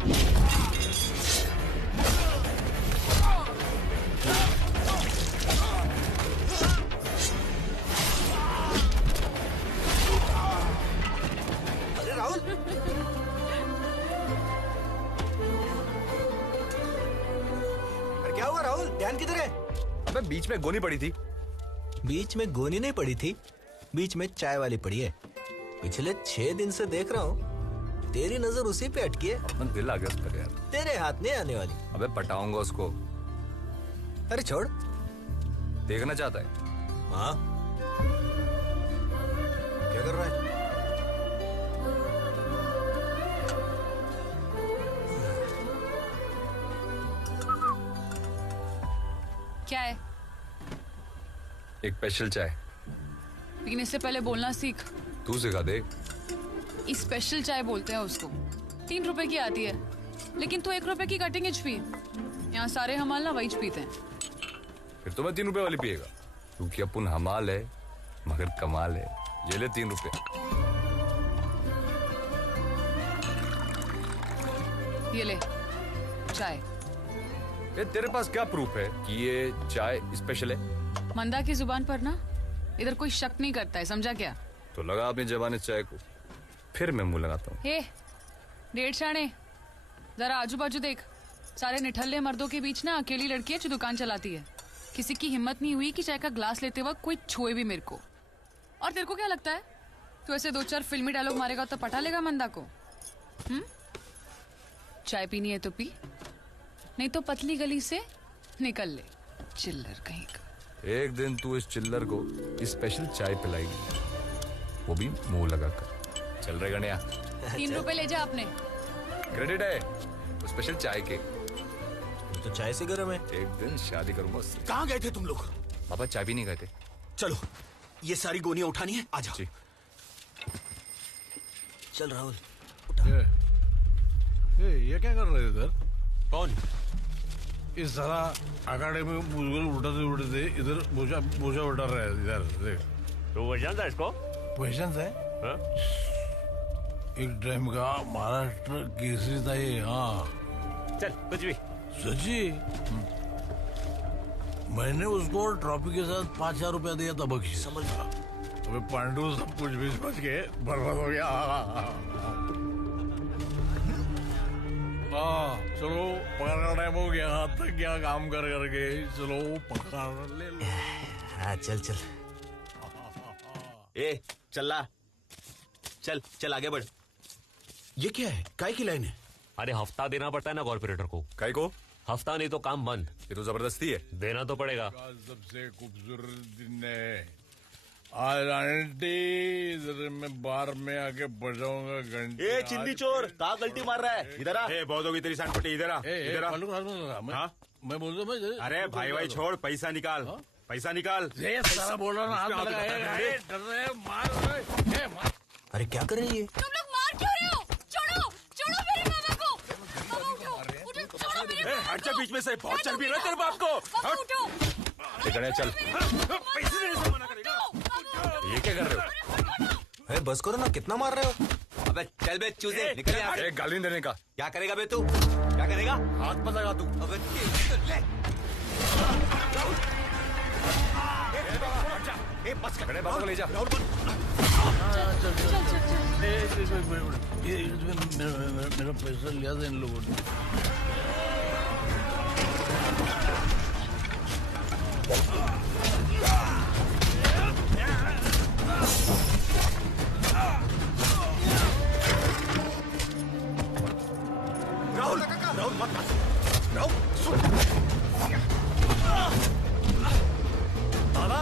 अरे राहुल, अरे क्या हुआ राहुल? ध्यान किधर है? अबे बीच में गोनी पड़ी थी। बीच में गोनी नहीं पड़ी थी, बीच में चाय वाली पड़ी है। पिछले 6 दिन से देख रहा हूँ, तेरी नजर उसी पे अटकी है। अपना दिल आ गया उस पर यार। तेरे हाथ नहीं आने वाली। अबे पटाऊंगा उसको। अरे छोड़। देखना चाहता है। हाँ, क्या कर रहा है? क्या है? एक स्पेशल चाय। लेकिन इससे पहले बोलना सीख। तू सिखा दे। इस स्पेशल चाय बोलते हैं उसको। 3 रुपए की आती है, लेकिन तू 1 रुपए की कटिंग एज पी। यहाँ सारे हमाल ना वही पीते हैं। फिर तो मैं 3 रुपए वाली पिएगा, क्योंकि अपन हमाल है मगर कमाल है। ये ले 3 रुपए। ये ले चाय। ये तेरे पास क्या प्रूफ है कि ये चाय स्पेशल है? मंदा की जुबान पर ना इधर कोई शक नहीं करता है, समझा क्या? तो लगा अपनी जबान इस चाय को, फिर मैं मुंह लगाता हूँ। हे डेढ़ शाणे, जरा आजू बाजू देख। सारे निठल्ले मर्दों के बीच ना अकेली लड़की है जो दुकान चलाती है। किसी की हिम्मत नहीं हुई कि चाय का ग्लास लेते वक्त कोई छुए भी मेरे को। और तेरे को क्या लगता है तू ऐसे 2-4 फिल्मी डायलॉग मारेगा तो पटा लेगा मंदा को? चाय पीनी है तो पी, नहीं तो पतली गली से निकल ले, चिल्लर कहीं का। एक दिन तू इस चिल्लर को स्पेशल चाय पिलाएगी, वो भी मुंह लगाकर। चल रहे गणिया। 3 रुपए ले जा अपने। क्रेडिट है वो स्पेशल चाय के। तो चाय से गरम है। एक दिन शादी करूंगा उससे। कहाँ गए थे तुम लोग? पापा चाय भी नहीं गए थे। चलो, ये सारी गोनियां उठानी है, आ जाओ। जी। चल राहुल। ये क्या कर रहे इधर? कौन? इस सारा अकाडेमी में मुझे उठाते उठाते इधर बोझा उठा रहा है। इधर देख। तो वो जानता है इसको? क्वेश्चन है। हाँ? एक टाइम का महाराष्ट्र केसरी था ये। हाँ चल कुछ भी। सची। मैंने उसको ट्रॉफी के साथ 5,000 रुपया दिया था बख्शीश। समझ। अबे पांडु सब कुछ भी समझ के बर्बाद हो गया। हाँ चलो, पकड़ का टाइम हो गया। तक क्या काम कर करके। चलो पकड़ ले लो। हाँ चल चल। ए चल चल चल आगे बढ़। ये क्या है? काय की लाइन है? अरे हफ्ता देना पड़ता है ना कॉर्पोरेटर को। काय को? हफ्ता नहीं तो काम बंद। ये तो जबरदस्ती है। देना तो पड़ेगा। सबसे खूबसूरत दिन है आज आंटी। इधर मैं बार में आके बजाऊंगा घंटे। ए चिंदी चोर, कहाँ गलती मार रहा है? इधर आ। बहुत होगी तेरी सैनपट्टी। इधर आ, इधर आ। हाँ? मैं बोल रहा हूँ। अरे भाई भाई छोड़, पैसा निकाल। पैसा निकाल। सारा बोल रहा ना, हाथ में लगा। डर रहे, मार। अरे क्या कर रही है? तुम लोग मार क्यों रहे हो? छोड़ो छोड़ो मेरे मामा को। मामा उठो, उठो, छोड़ो मेरे मामा को। हट जा बीच में से, बहुत चल भी रहा है तेरे बाप को। मामा उठो। गणिया चल। पैसे देने से मना करेगा। ये क्या कर रहे हो? अरे बस करो ना, कितना मार रहे हो? अबे चल बे चूजे, निकल यहाँ से। एक गाली नहीं देने का। क्या करेगा बे तू? क्या करेगा? हाथ मत लगा तू। अबे ले। ए बस कर। गणिया बाबू को ले जा। ये मेरा पैसा लिया था इन लोगों ने। राहुल राहुल मत काट। राहुल सुन। दादा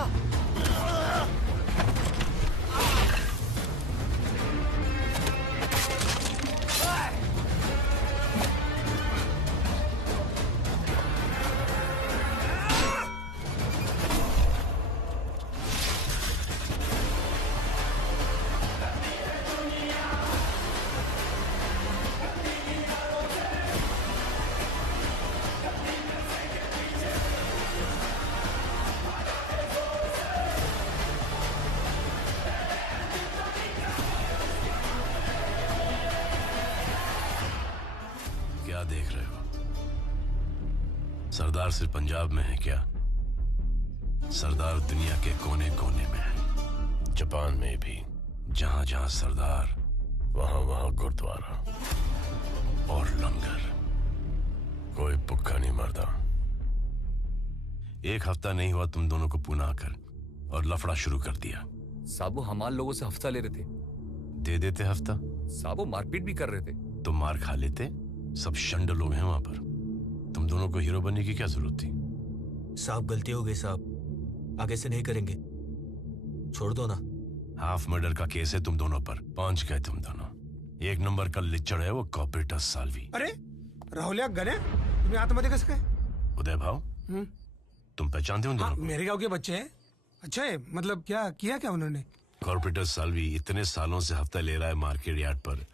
देख रहे हो? सरदार सिर्फ पंजाब में है क्या? सरदार दुनिया के कोने कोने में है। जापान में भी जहां जहां सरदार वहां वहां गुरुद्वारा और लंगर। कोई भूखा नहीं मरता। एक हफ्ता नहीं हुआ तुम दोनों को पुणे आकर और लफड़ा शुरू कर दिया। साहब वो हमारे लोगों से हफ्ता ले रहे थे। दे देते हफ्ता साहब वो मारपीट भी कर रहे थे। तो मार खा लेते। सब शंड लोग हैं वहां पर। तुम दोनों को हीरो बनने की क्या जरूरत थी? साहब गलती हो गई साहब, आगे से नहीं करेंगे, छोड़ दो ना। हाफ मर्डर का केस है तुम दोनों पर। पहुंच गए तुम दोनों। एक नंबर का लिच्चड़ है वो कॉपरेटर साल्वी। अरे राहुल यार गने तुम्हें आत्महत्या कैसे गए? उदय भाव तुम पहचानते हो उन हाँ, दोनों को? मेरे गांव के बच्चे हैं। अच्छा है, मतलब क्या किया क्या उन्होंने? कॉर्पोरेटर साल्वी इतने सालों से हफ्ता ले रहा है मार्केट यार्ड पर।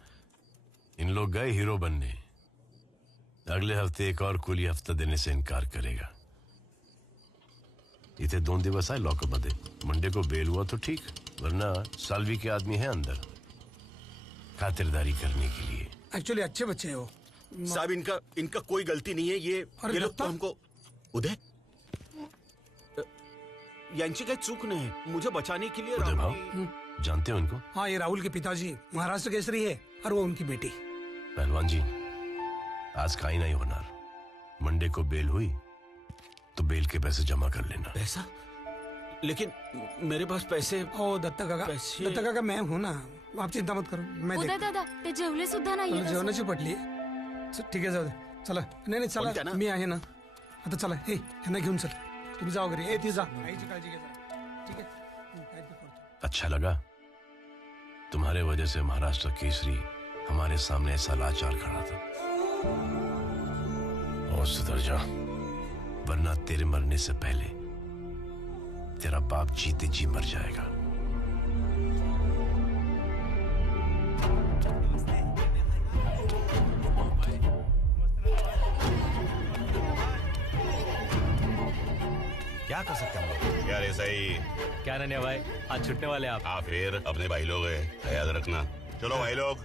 इन लोग गए हीरो बनने। अगले हफ्ते एक और कुली हफ्ता देने से इनकार करेगा। इतने 2 दिवस आए लॉकअप बंदे। मंडे को बेल हुआ तो ठीक, वरना साल्वी के आदमी है अंदर खातिरदारी करने के लिए। एक्चुअली अच्छे बच्चे हैं वो। साहब इनका कोई गलती नहीं है। ये लोग तो लगता? हमको उदय यांची काही चूक नाही, मुझे बचाने के लिए उदय भाव राहुल जानते हो इनको? हाँ, ये राहुल के पिताजी महाराष्ट्र केसरी है और वो उनकी बेटी। पहलवान जी आज का ही नहीं होना। मंडे को बेल हुई तो बेल के पैसे जमा कर लेना। पैसा? लेकिन मेरे पास पैसे। ओ दत्ता काका, पैसे- दत्ता काका मैं हूं ना, आप चिंता मत करो, मैं उदय दादा ते जेवले सुद्धा नाहीये देख- जेवणाची पटली ठीक आहे, जाऊ दे, चला. नाही बोलता चला, ना? मी आहे ना आता. चला, हे यांना घेऊन चल. तुम्ही जाओ घरी. ती जा, आईची काळजी घे जरा. ठीक आहे, काय ते करतो. अच्छा लगा? तुम्हारे वजह से महाराष्ट्र केसरी हमारे सामने ऐसा लाचार खड़ा था। और सुधर जा, वरना तेरे मरने से पहले तेरा बाप जीते जी मर जाएगा। क्या कर सकते हैं हम लोग? यार ऐसा ही। क्या नन्या भाई, आज छुटने वाले आप? हाँ फिर अपने भाई लोग हैं, याद रखना। चलो भाई लोग,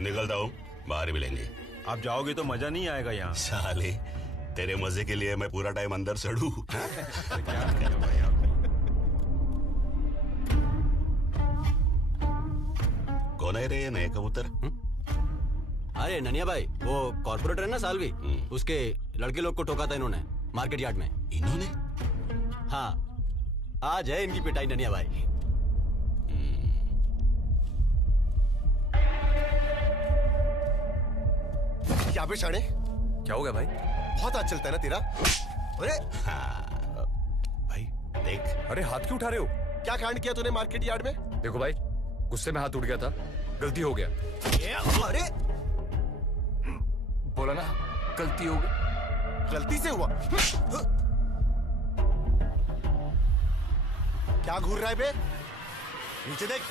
निकलता हूँ, बाहर मिलेंगे। आप जाओगे तो मजा नहीं आएगा यहाँ। साले तेरे मजे के लिए मैं पूरा टाइम अंदर सड़ू। कौन है रे ये नए कबूतर? अरे ननिया भाई, वो कॉर्पोरेटर है ना साल्वी, उसके लड़के लोग को ठोका था इन्होंने मार्केट यार्ड में। इन्होंने? हाँ, आज है इनकी पिटाई ननिया भाई। क्या बे शाणे? क्या हो गया भाई? बहुत आज चलता है ना तेरा। अरे भाई देख। अरे हाथ क्यों उठा रहे हो? क्या कांड किया तूने मार्केट यार्ड में? देखो भाई, गुस्से में हाथ उठ गया था, गलती हो गया। अरे बोला ना, गलती हो गई। गलती से हुआ? क्या घूर रहा है बे? नीचे देख।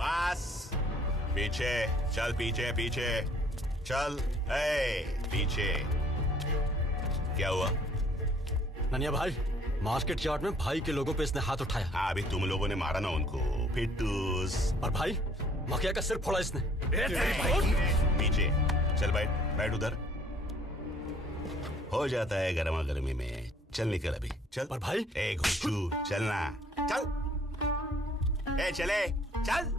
बस पीछे चल, पीछे पीछे चल। पीछे। क्या हुआ? ननिया भाई, मार्केट यार्ड में भाई के लोगों पे इसने हाथ उठाया। हाँ, अभी तुम लोगों ने मारा ना उनको, फिटूस। और भाई मखिया का सिर फोड़ा इसने। पीछे चल, बैठ बैठ उधर। हो जाता है गर्मा गर्मी में। चल निकल अभी, चल। पर भाई घुसू, चलना, चल। चले, चल।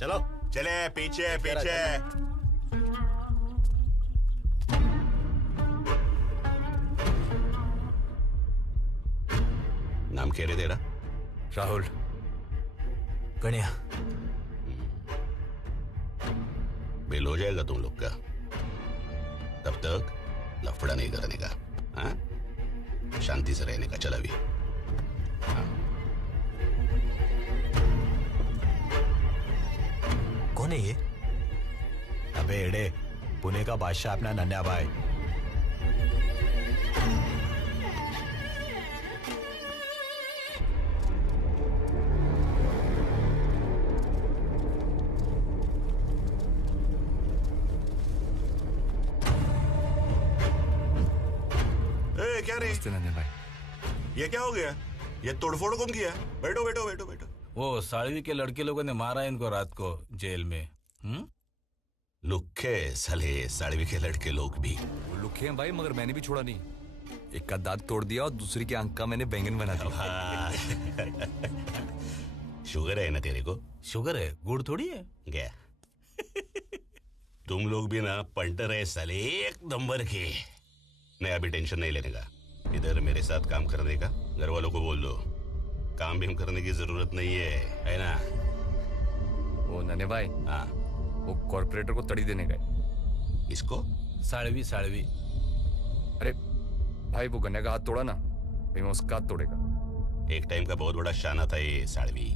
चलो चले, पीछे पीछे। नाम क्या रे तेरा? राहुल। गणिया। बिल हो जाएगा तुम लोग का, तब तक लफड़ा नहीं करने का। हाँ, शांति से रहने का। चल अभी। कौन है ये? अबे एड़े, पुणे का बादशाह अपना नन्या भाई। क्या रे? नन्हे भाई, ये क्या हो गया? ये तोड़फोड़ कौन किया? बैठो बैठो बैठो बैठो। वो साड़वी के लड़के लोगों ने मारा इनको रात को जेल में। लुखे साले साड़वी के लड़के लोग भी। वो लुखे हैं भाई, मगर मैंने भी छोड़ा नहीं। एक का दांत तोड़ दिया और दूसरी की आंख का मैंने बैंगन बना दिया। शुगर है ना तेरे को? शुगर है, गुड़ थोड़ी है। क्या तुम लोग भी ना पंटर है साले, एक नंबर के। नहीं अभी टेंशन नहीं लेने का, इधर मेरे साथ काम करने का घर वालों को बोल दो। काम भी हम करने की जरूरत नहीं है ना? वो नन्हे भाई, हाँ वो कॉर्पोरेटर को तड़ी देने गए। इसको? साड़वी साड़वी। अरे भाई, वो गन्ने का हाथ तोड़ा ना, भाई मैं उसका हाथ तोड़ेगा। एक टाइम का बहुत बड़ा शाना था ये साड़वी।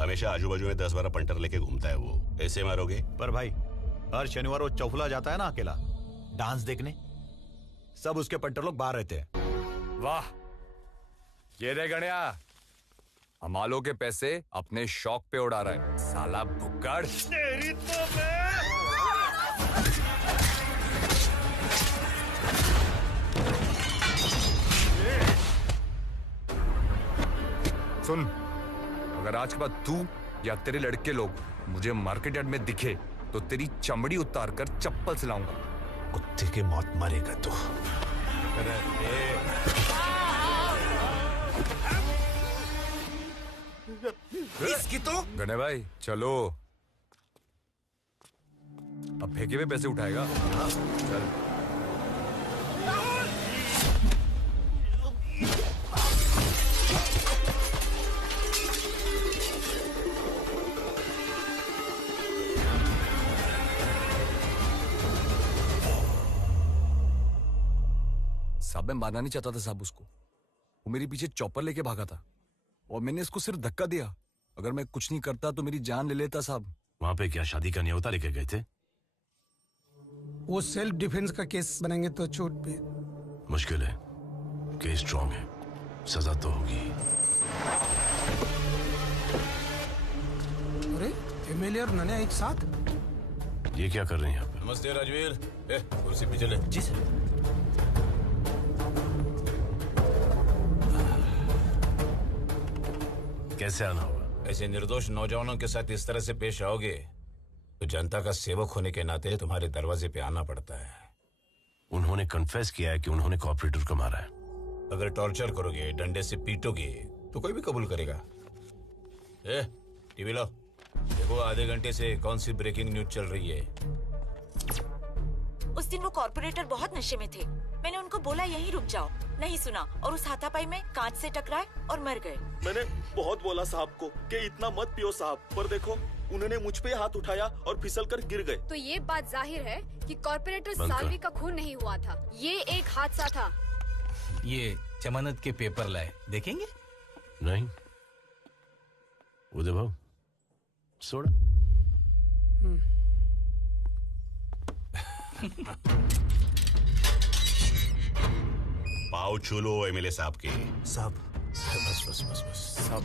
हमेशा आजू बाजू में 10-12 पंटर लेके घूमता है वो। ऐसे मारोगे? पर भाई हर शनिवार वो चौफुला जाता है ना अकेला डांस देखने, सब उसके पंटर लोग बाहर रहते हैं। वाह, ये रे गणिया, हमालों के पैसे अपने शौक पे उड़ा रहा है साला भुक्कड़। तेरी तो सुन, अगर आज के बाद तू या तेरे लड़के लोग मुझे मार्केट यार्ड में दिखे तो तेरी चमड़ी उतार कर चप्पल से लाऊंगा। कुत्ते की मौत मरेगा तू। इसकी तो गणे भाई चलो, अब फेंके हुए पैसे उठाएगा। चल साहब, मैं मारना नहीं चाहता था साहब उसको। वो मेरे पीछे चॉपर लेके भागा था और मैंने इसको सिर्फ धक्का दिया। अगर मैं कुछ नहीं करता तो मेरी जान ले लेता साहब। वहां पे क्या शादी का न्योता लेके गए थे? वो सेल्फ डिफेंस का केस बनाएंगे तो छूट भी। मुश्किल है, केस स्ट्रॉन्ग है, सजा तो होगी। अरे एमएलए और नन्हे एक साथ? ये क्या कर रहे हैं यहाँ पे? नमस्ते राजवीर, कुर्सी पे चले। जी सर। कैसे आना होगा? ऐसे निर्दोष नौजवानों के साथ इस तरह से पेश आओगे तो जनता का सेवक होने के नाते तुम्हारे दरवाजे पे आना पड़ता है। उन्होंने कन्फेस किया है कि उन्होंने कॉर्पोरेटर को मारा है। अगर टॉर्चर करोगे, डंडे से पीटोगे तो कोई भी कबूल करेगा। टीवी लो, देखो आधे घंटे से कौन सी ब्रेकिंग न्यूज चल रही है। उस दिन वो कॉर्पोरेटर बहुत नशे में थे। मैंने उनको बोला यहीं रुक जाओ, नहीं सुना और उस हाथापाई में कांच से टकराए और मर गए। मैंने बहुत बोला साहब को कि इतना मत पियो साहब, पर देखो उन्होंने मुझ पे हाथ उठाया और फिसल कर गिर गए। तो ये बात जाहिर है कि कॉर्पोरेटर साल्वी का खून नहीं हुआ था, ये एक हादसा था। ये जमानत के पेपर लाए, देखेंगे? नहीं उदय भाऊ, सोडा। पाव छू लो एमएलए साहब के। साहब बस बस बस बस साहब,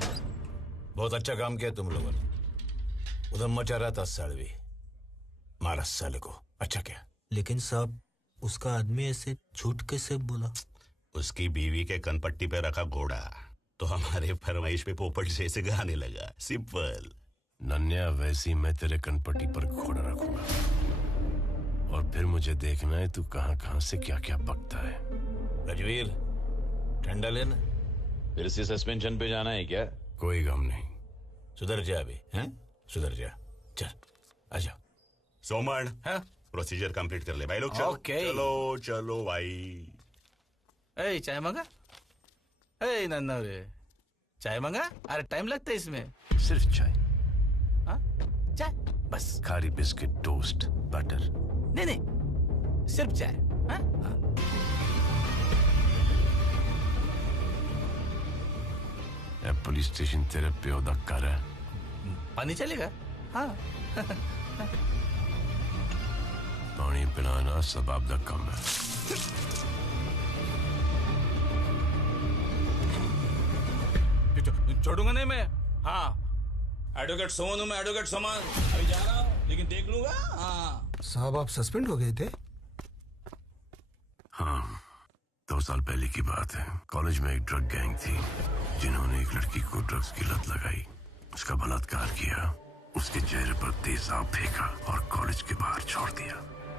बहुत अच्छा काम किया तुम लोगों ने। उधम मचा रहा था सालवी, मारा साले को। अच्छा क्या? लेकिन साहब उसका आदमी ऐसे झूठ कैसे बोला? उसकी बीवी के कनपट्टी पे रखा घोड़ा तो हमारे फरमाइश पे पोपट जैसे गाने लगा। सिंपल। नन्या, वैसी मैं तेरे कनपट्टी पर घोड़ा रखूंगा और फिर मुझे देखना है तू कहां कहां से क्या क्या बकता है। राजवीर, ठंडा लेना। फिर से सस्पेंशन पे जाना है क्या? कोई गम नहीं। सुधर जा अभी, हैं? सुधर जा, चल आजा। सोमन, प्रोसीजर कंप्लीट कर ले भाई लोग। चलो चलो चलो भाई। ए चाय मंगा? ए नन्ना रे, चाय मंगा? अरे टाइम लगता है इसमें। सिर्फ चाय? हाँ चाय बस। खारी बिस्किट, टोस्ट, बटर? नहीं नहीं, सिर्फ चाय। हाँ? पुलिस स्टेशन तेरे प्यो दा घर है। पानी चलेगा? हाँ। पानी पिलाना सबाब दा कम है। छोड़ूंगा नहीं मैं। हाँ, एडवोकेट सोमन हूँ मैं, एडवोकेट सोमन। अभी जा रहा हूँ लेकिन देख लूंगा। हाँ साहब आप सस्पेंड हो गए थे? हाँ, 2 2 साल पहले की बात है। कॉलेज में एक ड्रग गैंग थी जिन्होंने एक लड़की को ड्रग्स की लत लगाई, उसका बलात्कार किया, उसके चेहरे पर तेजाब फेंका और कॉलेज के बाहर छोड़ दिया।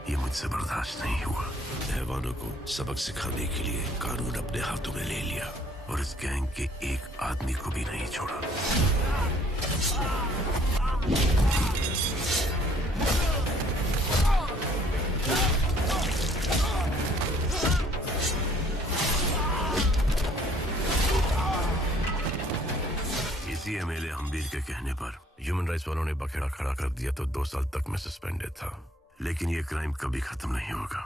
ये मुझसे बर्दाश्त नहीं हुआ। हैवानों को सबक सिखाने के लिए कानून अपने हाथों में ले लिया और इस गैंग के एक आदमी को भी नहीं छोड़ा। इसी एमएलए हम्बीर के कहने पर ह्यूमन राइट्स वालों ने बखेड़ा खड़ा कर दिया तो 2 साल तक मैं सस्पेंडेड था। लेकिन ये क्राइम कभी खत्म नहीं होगा,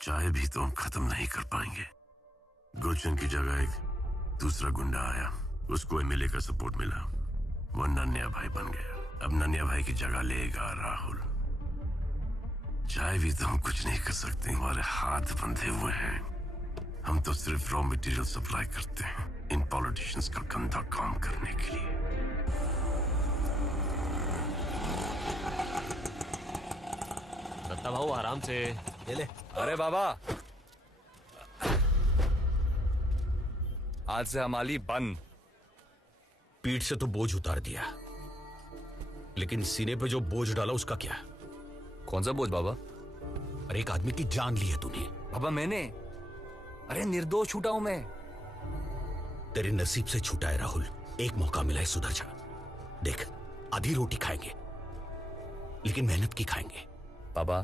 चाहे भी तो हम खत्म नहीं कर पाएंगे। गुलशन की जगह एक दूसरा गुंडा आया, उसको एमएलए का सपोर्ट मिला, वो नन्या भाई बन गया। अब नन्या भाई की जगह लेगा राहुल। चाहे भी तो हम कुछ नहीं कर सकते, हमारे हाथ बंधे हुए हैं। हम तो सिर्फ रॉ मटेरियल सप्लाई करते हैं इन पॉलिटिशियंस का गंदा काम करने के लिए। दत्ता भाऊ आराम से ले ले। अरे बाबा, आज से हमारी बंद। पीठ से तो बोझ उतार दिया, लेकिन सीने पे जो बोझ डाला उसका क्या? कौन सा बोझ बाबा? अरे एक आदमी की जान ली है तूने। बाबा मैंने, अरे निर्दोष छूटा हूं मैं। तेरे नसीब से छूटा है राहुल, एक मौका मिला है, सुधर जा। देख, आधी रोटी खाएंगे लेकिन मेहनत की खाएंगे। बाबा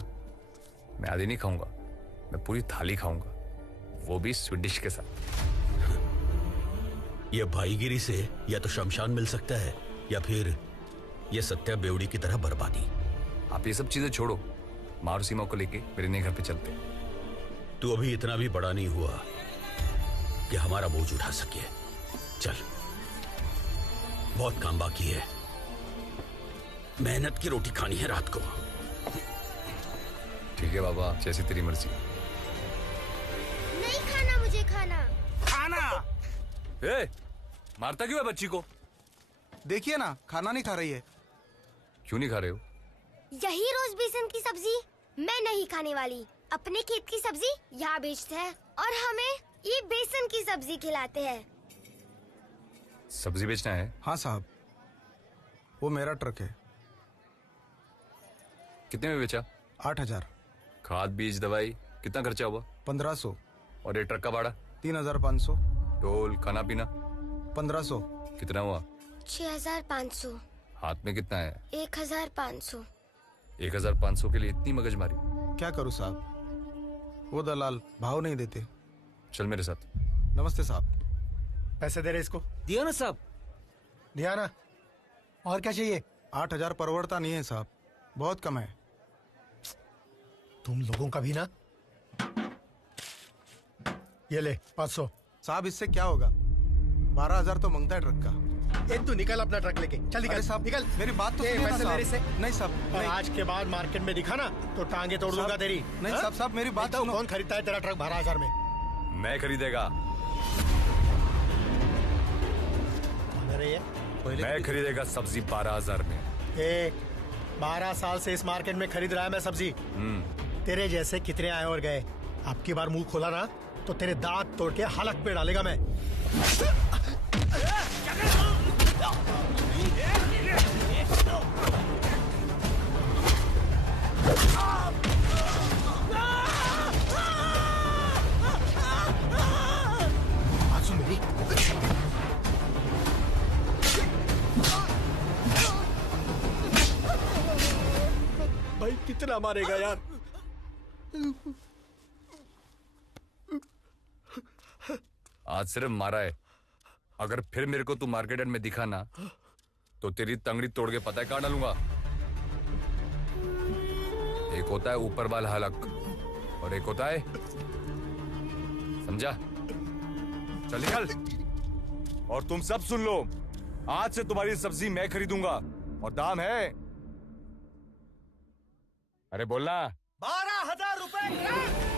मैं आधी नहीं खाऊंगा, मैं पूरी थाली खाऊंगा, वो भी स्वीट डिश के साथ। यह भाईगिरी से या तो शमशान मिल सकता है या फिर यह सत्या बेवड़ी की तरह बर्बादी। आप ये सब चीजें छोड़ो, मारू सीमा को लेके मेरे नए घर पे चलते। तू अभी इतना भी बड़ा नहीं हुआ कि हमारा बोझ उठा सके। चल, बहुत काम बाकी है, मेहनत की रोटी खानी है रात को। ठीक है बाबा, जैसी तेरी मर्जी। नहीं खाना मुझे खाना। ए, मारता क्यों है बच्ची को? देखिए ना, खाना नहीं खा रही है। क्यों नहीं खा रहे हो? यही रोज बेसन की सब्जी मैं नहीं खाने वाली। अपने खेत की सब्जी यहाँ बेचते हैं और हमें ये बेसन की सब्जी खिलाते हैं। सब्जी बेचना है? हाँ साहब, वो मेरा ट्रक है। कितने में बेचा? 8,000। खाद बीज दवाई कितना खर्चा हुआ? 1,500। और ये ट्रक का भाड़ा? 3,500। टोल खाना पीना? 1,500। कितना हुआ? 6,500। हाथ में कितना है? 1,500। 1,500 के लिए इतनी मगजमारी? क्या करूँ साहब, वो दलाल भाव नहीं देते। चल मेरे साथ। नमस्ते साहब। पैसे दे रहे इसको? दिया ना साहब। दिया ना। और क्या चाहिए? 8,000 परवड़ता नहीं है साहब, बहुत कम है। तुम लोगों का भी ना। ये ले 500। साहब इससे क्या होगा, 12,000 तो मांगता है ट्रक का। ए तू निकल अपना ट्रक लेके, चल निकल साहब, निकल। मेरी बात तो ए, सुनिए ना पैसे साहब। मेरे से नहीं साहब, और नहीं। आज के बाद मार्केट में दिखा ना तो टांगे तोड़ दूंगा तेरी। नहीं हाँ? साहब, मेरी बात बताओ, सुनो। कौन खरीदता है तेरा ट्रक 12,000 में? मैं खरीदेगा। मैं खरीदेगा सब्जी 12,000 में। 12 साल से इस मार्केट में खरीद रहा है मैं सब्जी। तेरे जैसे कितने आए और गए। अब की बार मुंह खोला ना तो तेरे दांत तोड़ के हलक पे डालेगा मैं। बात सुन मेरी। भाई कितना मारेगा यार। आज सिर्फ मारा है, अगर फिर मेरे को तू मार्केट में दिखा ना तो तेरी तंगड़ी तोड़ के पता है कहाँ डालूंगा। एक होता है ऊपर वाला हलक और एक होता है, समझा? चल निकल। और तुम सब सुन लो, आज से तुम्हारी सब्जी मैं खरीदूंगा और दाम है, अरे बोलना, 12,000 रुपए।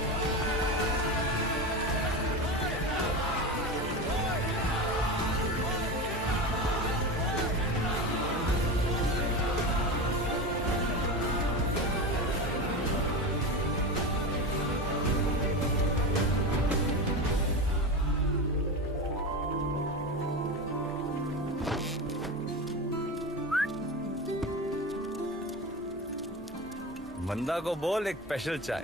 बंदा को बोल एक स्पेशल चाय।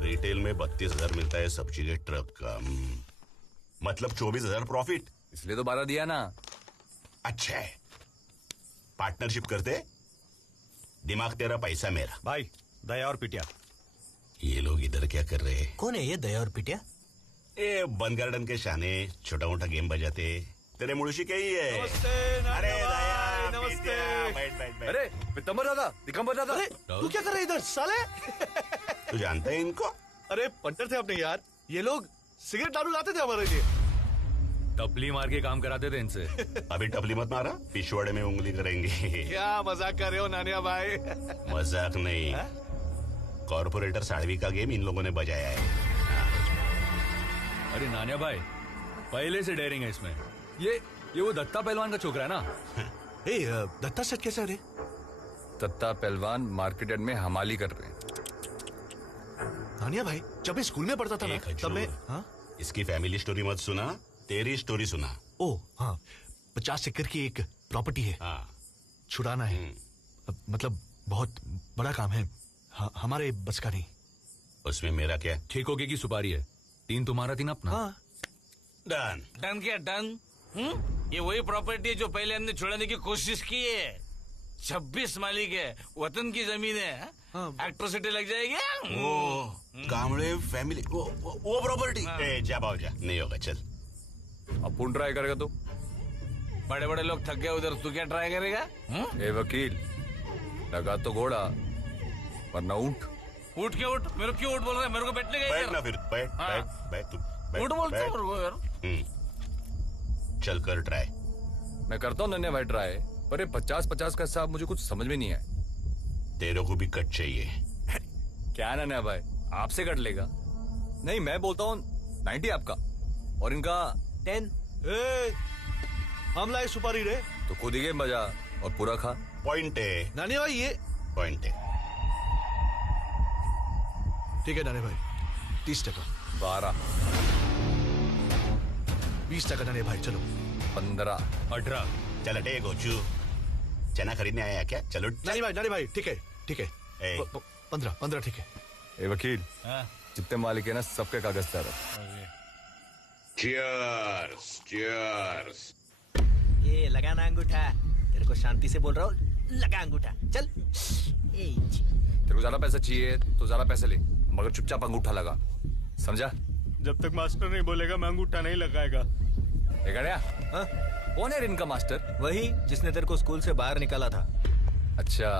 रिटेल में 32,000 मिलता है सब्जी के ट्रक का, मतलब 24,000 प्रॉफिट। इसलिए तो 12 दिया ना। अच्छा है, पार्टनरशिप करते, दिमाग तेरा पैसा मेरा। भाई दया और पिटिया, ये लोग इधर क्या कर रहे हैं? कौन है ये दया और पिटिया? ए बंद गार्डन के शाने छोटा मोटा गेम बजाते, तेरे मुड़शी के ही है। अरे दया, नमस्ते। बैठ बैठ बैठ। अरे पितंबर दादा, दिगंबर दादा, तू क्या कर रहा है इधर साले? तू जानता है इनको? अरे पंटर थे अपने यार, ये लोग सिगरेट दारू लाते थे हमारे लिए। टपली मार के काम कराते थे इनसे। अभी टपली मत मारा, पिछवाड़े में उंगली करेंगे। क्या मजाक कर रहे हो नानिया भाई? मजाक नहीं, कॉर्पोरेटर साड़वी का गेम इन लोगों ने बजाया है। अरे नानिया भाई, पहले से डेयरिंग है इसमें। ये वो दत्ता पहलवान का छोकरा है ना? ए दत्ता सेठ कैसे रे? दत्ता पहलवान मार्केट यार्ड में हमाली कर रहे हैं। नानिया भाई, जब मैं स्कूल में पढ़ता था ना, तब मैं इसकी फैमिली स्टोरी मत सुना, तेरी स्टोरी सुना। ओ हाँ, 50 एकड़ की एक प्रॉपर्टी है, छुड़ाना है। मतलब बहुत बड़ा काम है, हमारे बस का नहीं। उसमें मेरा क्या? ठेकों की सुपारी है, 3 तुम्हारा 3 अपना। हाँ। डन। डन क्या डन? ये वही प्रॉपर्टी है जो पहले हमने छुड़ाने की कोशिश की है। 26 मालिक है, वतन की जमीन है। एक्ट्रोसिटी लग जाएगी। वो कामड़े फैमिली, वो प्रॉपर्टी। जा बाबू जा, नहीं होगा, चल। अब कौन ट्राई करेगा तू? बड़े बड़े लोग थक गए उधर, तू क्या ट्राई करेगा? ए वकील, लगा तो घोड़ा वरना ऊंट। उठ के उठ, मेरे को क्यों उठ बोल रहा है? मेरे को बैठने का बैठ ना फिर, बैठ बैठ बैठ तू। उठ बोलता है मेरे को यार। चल कर ट्राई। मैं करता हूँ नन्हे भाई ट्राई, पर ये 50-50 का हिसाब मुझे कुछ समझ में नहीं है। तेरे को भी कट चाहिए? क्या नन्हे भाई, आपसे कट लेगा? नहीं, मैं बोलता हूँ 90 आपका और इनका 10। हम लाए सुपारी रे। तो खुद ही गेम बजा और पूरा खा। पॉइंट है नानी भाई, ये पॉइंट है। ठीक है नानी भाई, 30%। 12, 20% नानी भाई, चलो। 15, 18। चल हटे गोचू, चना खरीदने आया क्या? चलो नानी भाई, ठीक है ठीक है। 15 ठीक है। ए वकील, जितने मालिक है ना, सबके कागज तैयार है। Cheers, cheers। ये लगा ना अंगूठा, तेरे को शांति से बोल रहा हूँ, लगा अंगूठा, चल। तेरे को ज्यादा पैसा चाहिए तो ज्यादा पैसे ले, मगर चुपचाप अंगूठा लगा, समझा? जब तक मास्टर नहीं बोलेगा मैं अंगूठा नहीं लगाएगा। कौन है इनका मास्टर? वही जिसने तेरे को स्कूल से बाहर निकाला था। अच्छा,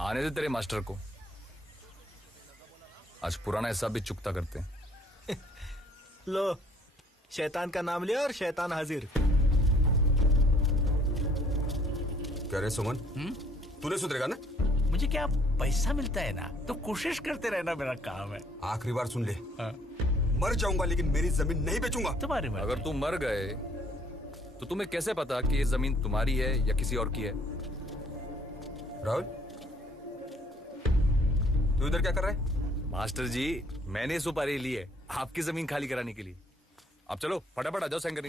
आने दे तेरे मास्टर को, आज पुराना हिसाब भी चुकता करते हैं। लो, शैतान का नाम लिया और शैतान हाजिर। क्या रे सुमन, तूने सुधरेगा ना? मुझे क्या पैसा मिलता है ना, तो कोशिश करते रहना मेरा काम है। आखिरी बार सुन ले, मर जाऊंगा लेकिन मेरी जमीन नहीं बेचूंगा। तुम्हारी मर्जी। अगर तुम मर गए तो तुम्हें कैसे पता कि ये जमीन तुम्हारी है या किसी और की है? राहुल, तू इधर क्या कर रहा है? मास्टर जी, मैंने सुपारी ली है आपकी जमीन खाली कराने के लिए। अब चलो फटाफट आ जाओ साइन करने।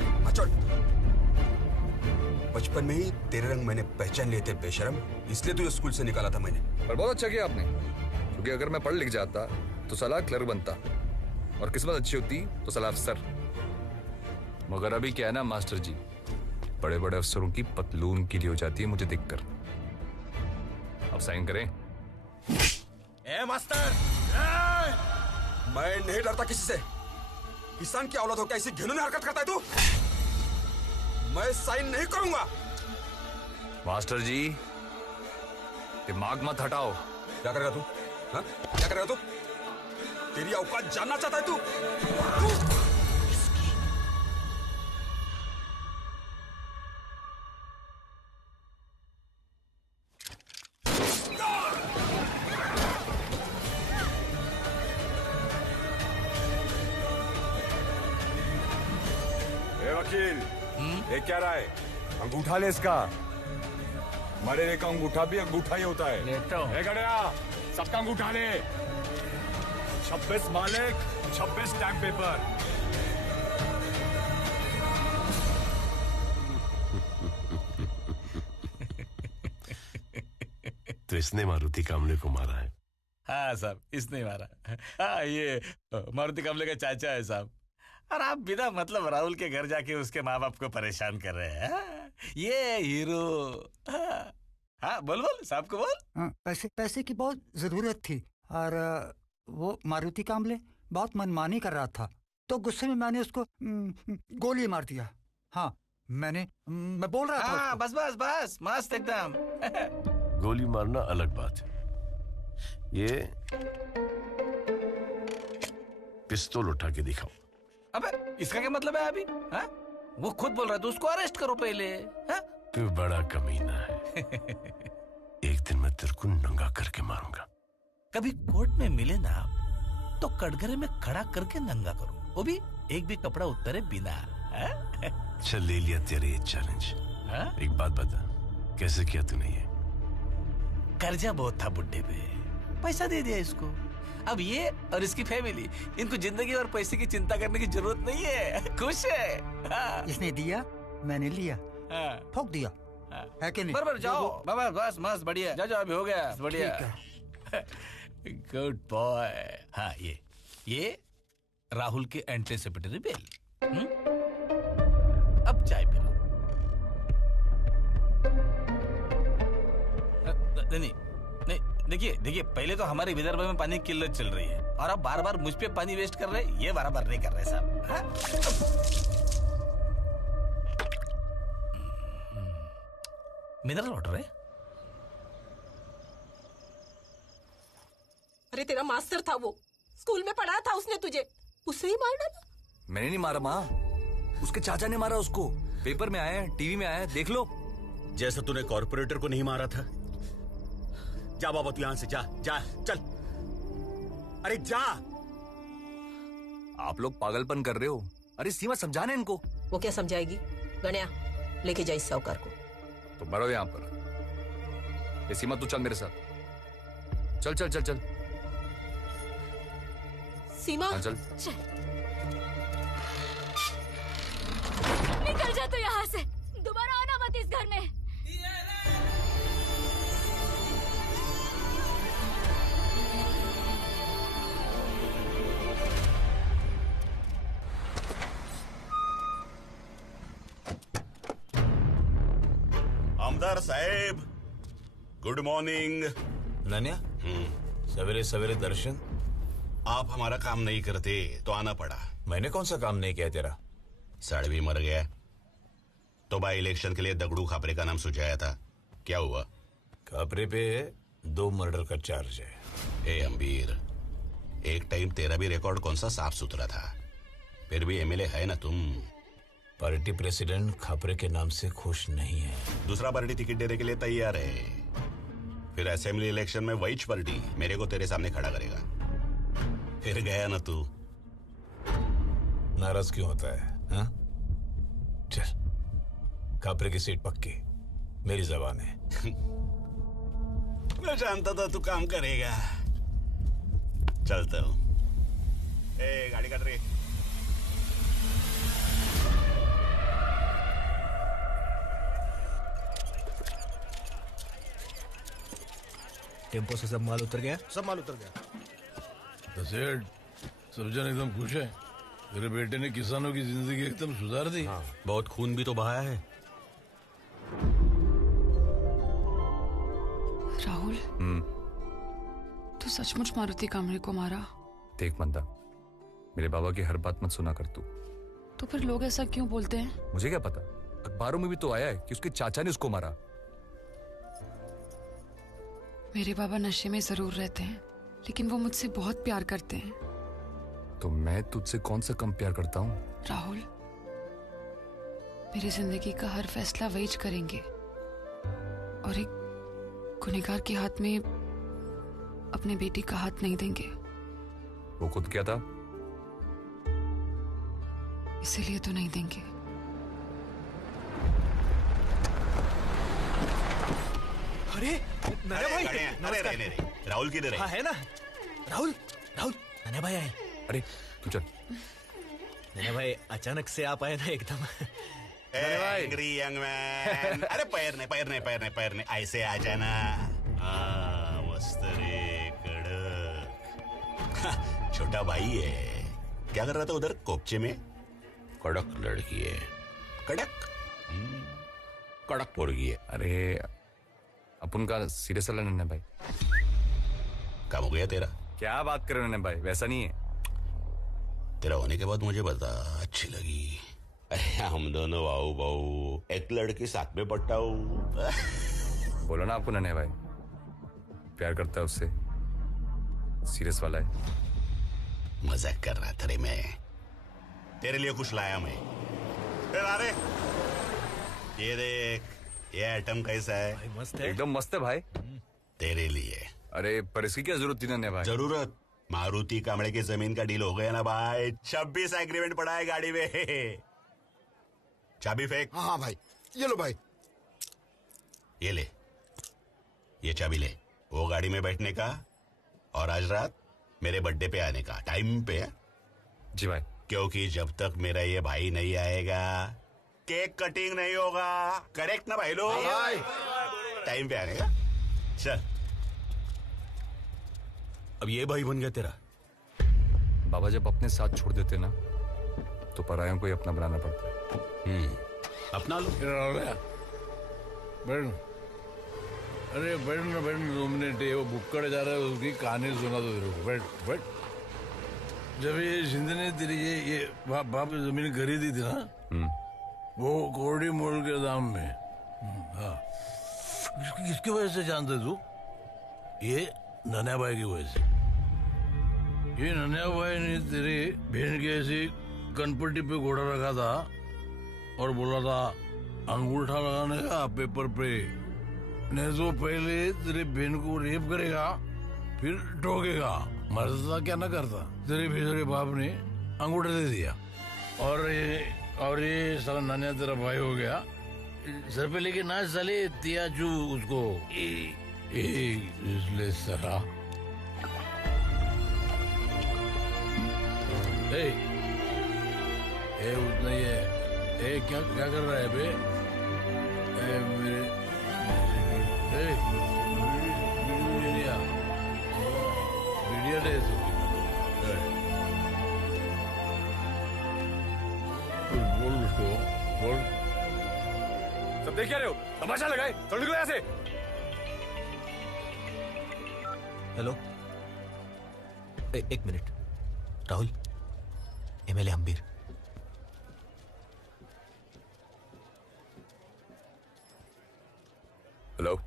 बचपन में ही तेरे रंग मैंने पहचान लिए थे बेशरम, इसलिए तुझे स्कूल से निकाला था मैंने। पर बहुत अच्छा किया आपने, क्योंकि अगर मैं पढ़ लिख जाता तो सलाह क्लर्क बनता, और किस्मत अच्छी होती तो सलाह अफसर। मगर अभी क्या है ना मास्टर जी, बड़े बड़े अफसरों की पतलून की हो जाती है मुझे देखकर। अब साइन करें। ए मास्टर, मैं नहीं डरता किसी से। किसान की औलाद हो क्या ऐसी घिनौनी हरकत करता है तू? मैं साइन नहीं करूंगा। मास्टर जी, दिमाग मत हटाओ। क्या करेगा तू? हाँ? क्या करेगा तू? तेरी औकात जानना चाहता है तू? वकील, ये क्या रहा है? अंगूठा ले इसका। मरे का अंगूठा भी अंगूठा ही होता है। लेटो। गड़िया, सबका अंगूठा ले। 26 मालिक, 26 स्टैम्प पेपर। तो इसने मारुति कामले को मारा है? हाँ साहब, इसने मारा। हाँ, ये मारुति कामले का चाचा है साहब। और आप बिना मतलब राहुल के घर जाके उसके माँ बाप को परेशान कर रहे हैं। हाँ, ये हीरो। हाँ बोल साहब को बोल। पैसे की बहुत जरूरत थी और वो मारुति कामले बहुत मनमानी कर रहा था, तो गुस्से में मैंने उसको गोली मार दिया। हाँ, मैं बोल रहा था। बस बस बस, मस्त एकदम। गोली मारना अलग बात है, ये पिस्तौल उठा के दिखाओ। अबे इसका क्या मतलब है अभी? हाँ? वो खुद बोल रहा है तो उसको अरेस्ट करो पहले। हाँ? तू बड़ा कमीना है। एक दिन मैं तेरे को नंगा करके मारूंगा। कभी कोर्ट में मिले ना आप तो कटघरे में खड़ा करके नंगा करो, वो भी एक भी कपड़ा उतारे बिना। हाँ? चल ले लिया तेरे ये चैलेंज। हाँ? एक बात बता, कैसे किया तूने ये? कर्जा बहुत था बुड्ढे पे, पैसा दे दिया इसको। अब ये और इसकी फैमिली, इनको जिंदगी और पैसे की चिंता करने की जरूरत नहीं है, खुश है। हाँ। इसने दिया, मैंने लिया, ठोक दिया। है कि नहीं? बराबर, जाओ बाबा, बस मस्त बढ़िया, जाओ अभी हो गया, बढ़िया। Good boy. हाँ, ये राहुल के एंटीसिपेटरी बेल। अब चाय पी लो। नहीं, देखिए पहले तो हमारे विदर्भ में पानी की किल्लत चल रही है और अब बार बार मुझ पे पानी वेस्ट कर रहे हैं, ये बराबर नहीं कर रहे साहब। हाँ? मिनरल वाटर है। अरे तेरा मास्टर था वो, स्कूल में पढ़ा था उसने तुझे, उसे ही मार डाला। मैंने नहीं मारा माँ, उसके चाचा ने मारा उसको। पेपर में आया है, टीवी में आया है, देख लो। जैसा तूने कॉर्पोरेटर को नहीं मारा था। जा बाबा, तू यहां से जा चल। अरे जा। आप लोग पागलपन कर रहे हो। अरे सीमा, समझाना इनको। वो क्या समझाएगी? गणिया, लेके जा इस साहूकार को। तो मरो यहाँ पर। ये सीमा, तू चल मेरे साथ। चल चल चल चल। सीमा, हाँ, चल। निकल जा तू यहाँ से, दोबारा आना मत इस घर में। आमदार साहेब, गुड मॉर्निंग। नन्या, सवेरे सवेरे दर्शन। आप हमारा काम नहीं करते तो आना पड़ा। मैंने कौन सा काम नहीं किया तेरा? साड़वी मर गया तो बाई इलेक्शन के लिए दगड़ू खापरे का नाम सुझाया था, क्या हुआ? खापरे पे 2 मर्डर का चार्ज है। ए अम्बीर, एक टाइम तेरा भी रिकॉर्ड कौन सा साफ सुथरा था, फिर भी एमएलए है ना तुम। पार्टी प्रेसिडेंट खापरे के नाम से खुश नहीं है। दूसरा पार्टी टिकट देने के लिए तैयार है, फिर असेंबली इलेक्शन में वही पार्टी मेरे को तेरे सामने खड़ा करेगा। फिर गया ना तू। नाराज क्यों होता है? हाँ? चल, खापरे की सीट पक्की, मेरी जबान है। मैं जानता था तू काम करेगा। चलता हूं। ए, गाड़ी काट रही। टेम्पो से सब माल उतर गया? सब माल उतर गया। सेठ, सब जन एकदम खुश है। तेरे बेटे ने किसानों की जिंदगी एकदम सुधार दी। हाँ, बहुत खून भी तो बहाया है। राहुल, तू सचमुच मारुति कामरे को मारा? देख मंदा, मेरे बाबा की हर बात मत सुना कर तू। तो फिर लोग ऐसा क्यों बोलते हैं? मुझे क्या पता, अखबारों में भी तो आया है कि उसके चाचा ने उसको मारा। मेरे बाबा नशे में जरूर रहते हैं, लेकिन वो मुझसे बहुत प्यार करते हैं। तो मैं तुझसे कौन सा कम प्यार करता हूँ? राहुल, मेरी जिंदगी का हर फैसला वही करेंगे और एक गुनहगार के हाथ में अपने बेटी का हाथ नहीं देंगे। वो खुद क्या था? इसीलिए तो नहीं देंगे। अरे नन्या अरे भाई, अरे नमस्कार। रहने दे। राहुल किधर है? हाँ है ना, राहुल राहुल नन्या भाई आए। अरे तू चल। नन्या भाई अचानक से आप आए ना एकदम। Angry young man. अरे पैर ने ऐसे आ जाना। मस्त रे कड़क। छोटा भाई है। क्या कर रहा था उधर कोपचे में? कड़क लड़की है, कड़क कड़क मुर्गी है। अरे अपन का सीरियस वाला नन्हे भाई। काम हो गया तेरा? क्या बात कर रहे हो नन्हे भाई, वैसा नहीं है। तेरा होने के बाद मुझे बता, अच्छी लगी। हम दोनों वाऊ बाऊ एक लड़की साथ में पट्टाऊ। बोलो ना आपको नन्हे भाई, प्यार करता है उससे, सीरियस वाला है। मजाक कर रहा था रे मैं। तेरे लिए कुछ लाया मैं। अरे ये देख, ये आइटम कैसा है? मस्त है, एकदम मस्त है भाई। तेरे लिए। अरे पर इसकी क्या जरूरत थी नन्हे भाई? जरूरत? मारुति कामड़े की जमीन का डील हो गया ना भाई। 26 एग्रीमेंट पड़ा है गाड़ी में। चाबी फेंक। हाँ भाई, ये लो भाई। ये ले, ये चाबी ले। वो गाड़ी में बैठने का और आज रात मेरे बर्थडे पे आने का, टाइम पे है। जी भाई। क्योंकि जब तक मेरा ये भाई नहीं आएगा केक कटिंग नहीं होगा। करेक्ट ना भाई लोग? टाइम पे आने का। चल। अब ये भाई बन गया तेरा? बाबा जब अपने साथ छोड़ देते ना तो परायों को ही अपना बनाना पड़ता है। अपना लो। बैठ। अरे बैठ ना 2 मिनट। वो बुक्कड़ जा रहा है, उसकी कहानी सुना दो तेरे को। बैठ। जब ये जिंद ने तेरी ये बाप जमीन खरीदी थी ना, वो कोड़ी मोल के दाम में। हाँ, किसकी वजह से जानते तू? ये नन्या भाई की वजह से। ये नन्या भाई ने तेरी बहन की ऐसी कनपट्टी पे घोड़ा रखा था और बोला था अंगूठा लगाने का पेपर पे, नहीं तो पहले तेरे बहन को रेप करेगा फिर ठोकेगा। मरता क्या ना करता। तेरे बेचारे बाप ने अंगूठा दे दिया और ये साला नन्या तेरा भाई हो गया। सर पे लेके नाच साले तियाचू उसको। इसलिए सरा उतना ही है। क्या कर रहा है बे? बोल उसको, बोल। सब देख क्या रहे हो? तमाशा लगाए, चल निकलो यहाँ से। हेलो, एक minute. Rahul, MLA Hambir. Hello.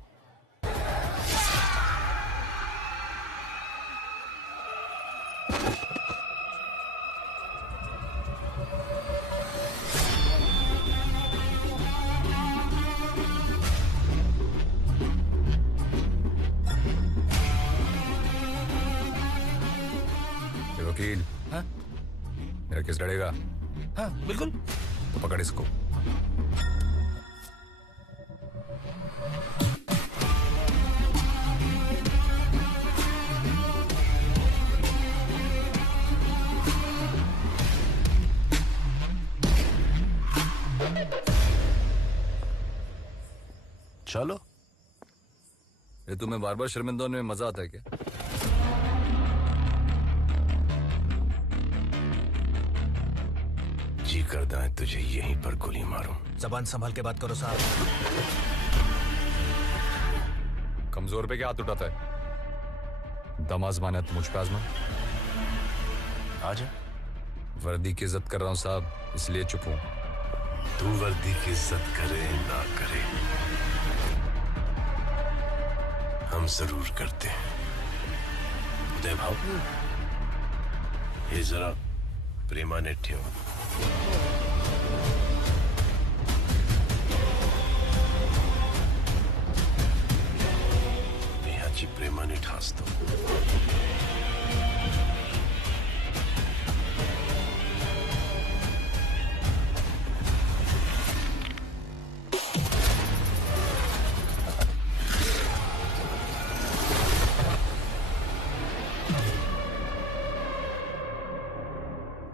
वकील। हाँ? मेरा केस लड़ेगा? हाँ बिल्कुल। तो पकड़ इसको। चलो। ये तुम्हें बार बार शर्मिंदा होने में मजा आता है क्या? जी करता है तुझे यहीं पर गोली मारूं। जबान संभाल के बात करो साहब। कमजोर पे क्या हाथ उठाता है? दम आजमाना तो मुझ पे आजमा। आजा। वर्दी की इज्जत कर रहा हूं साहब, इसलिए चुप हूं। तू वर्दी की इज्जत करे ना करे, हम जरूर करते हैं। उदय भाव, ये जरा प्रेमाने ठेव। ह्याची प्रेमाने ठासतो।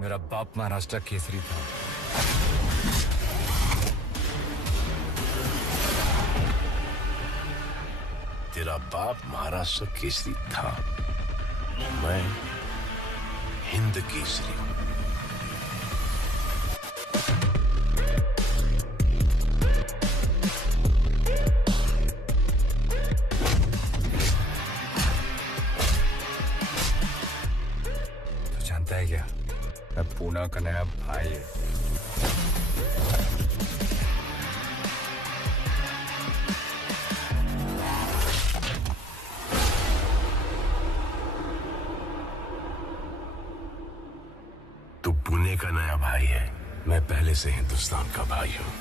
मेरा बाप महाराष्ट्र केसरी था। तेरा बाप महाराष्ट्र केसरी था, मैं हिंद केसरी हूं। तो जानता है क्या, मैं पूना का नया भाई है। तू पुणे का नया भाई है, मैं पहले से हिंदुस्तान का भाई हूं।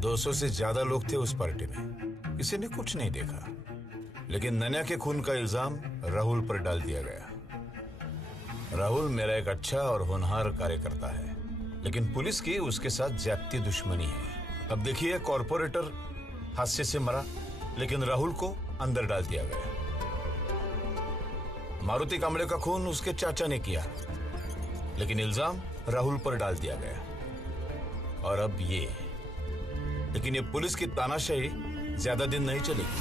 दो सौ से ज्यादा लोग थे उस पार्टी में, किसी ने कुछ नहीं देखा, लेकिन नन्या के खून का इल्जाम राहुल पर डाल दिया गया। राहुल मेरा एक अच्छा और होनहार कार्यकर्ता है, लेकिन पुलिस की उसके साथ ज्यादती दुश्मनी है। अब देखिए, कॉर्पोरेटर हादसे से मरा, लेकिन राहुल को अंदर डाल दिया गया। मारुति कांबळे का खून उसके चाचा ने किया, लेकिन इल्जाम राहुल पर डाल दिया गया। और अब ये, लेकिन ये पुलिस की तानाशाही ज्यादा दिन नहीं चलेगी।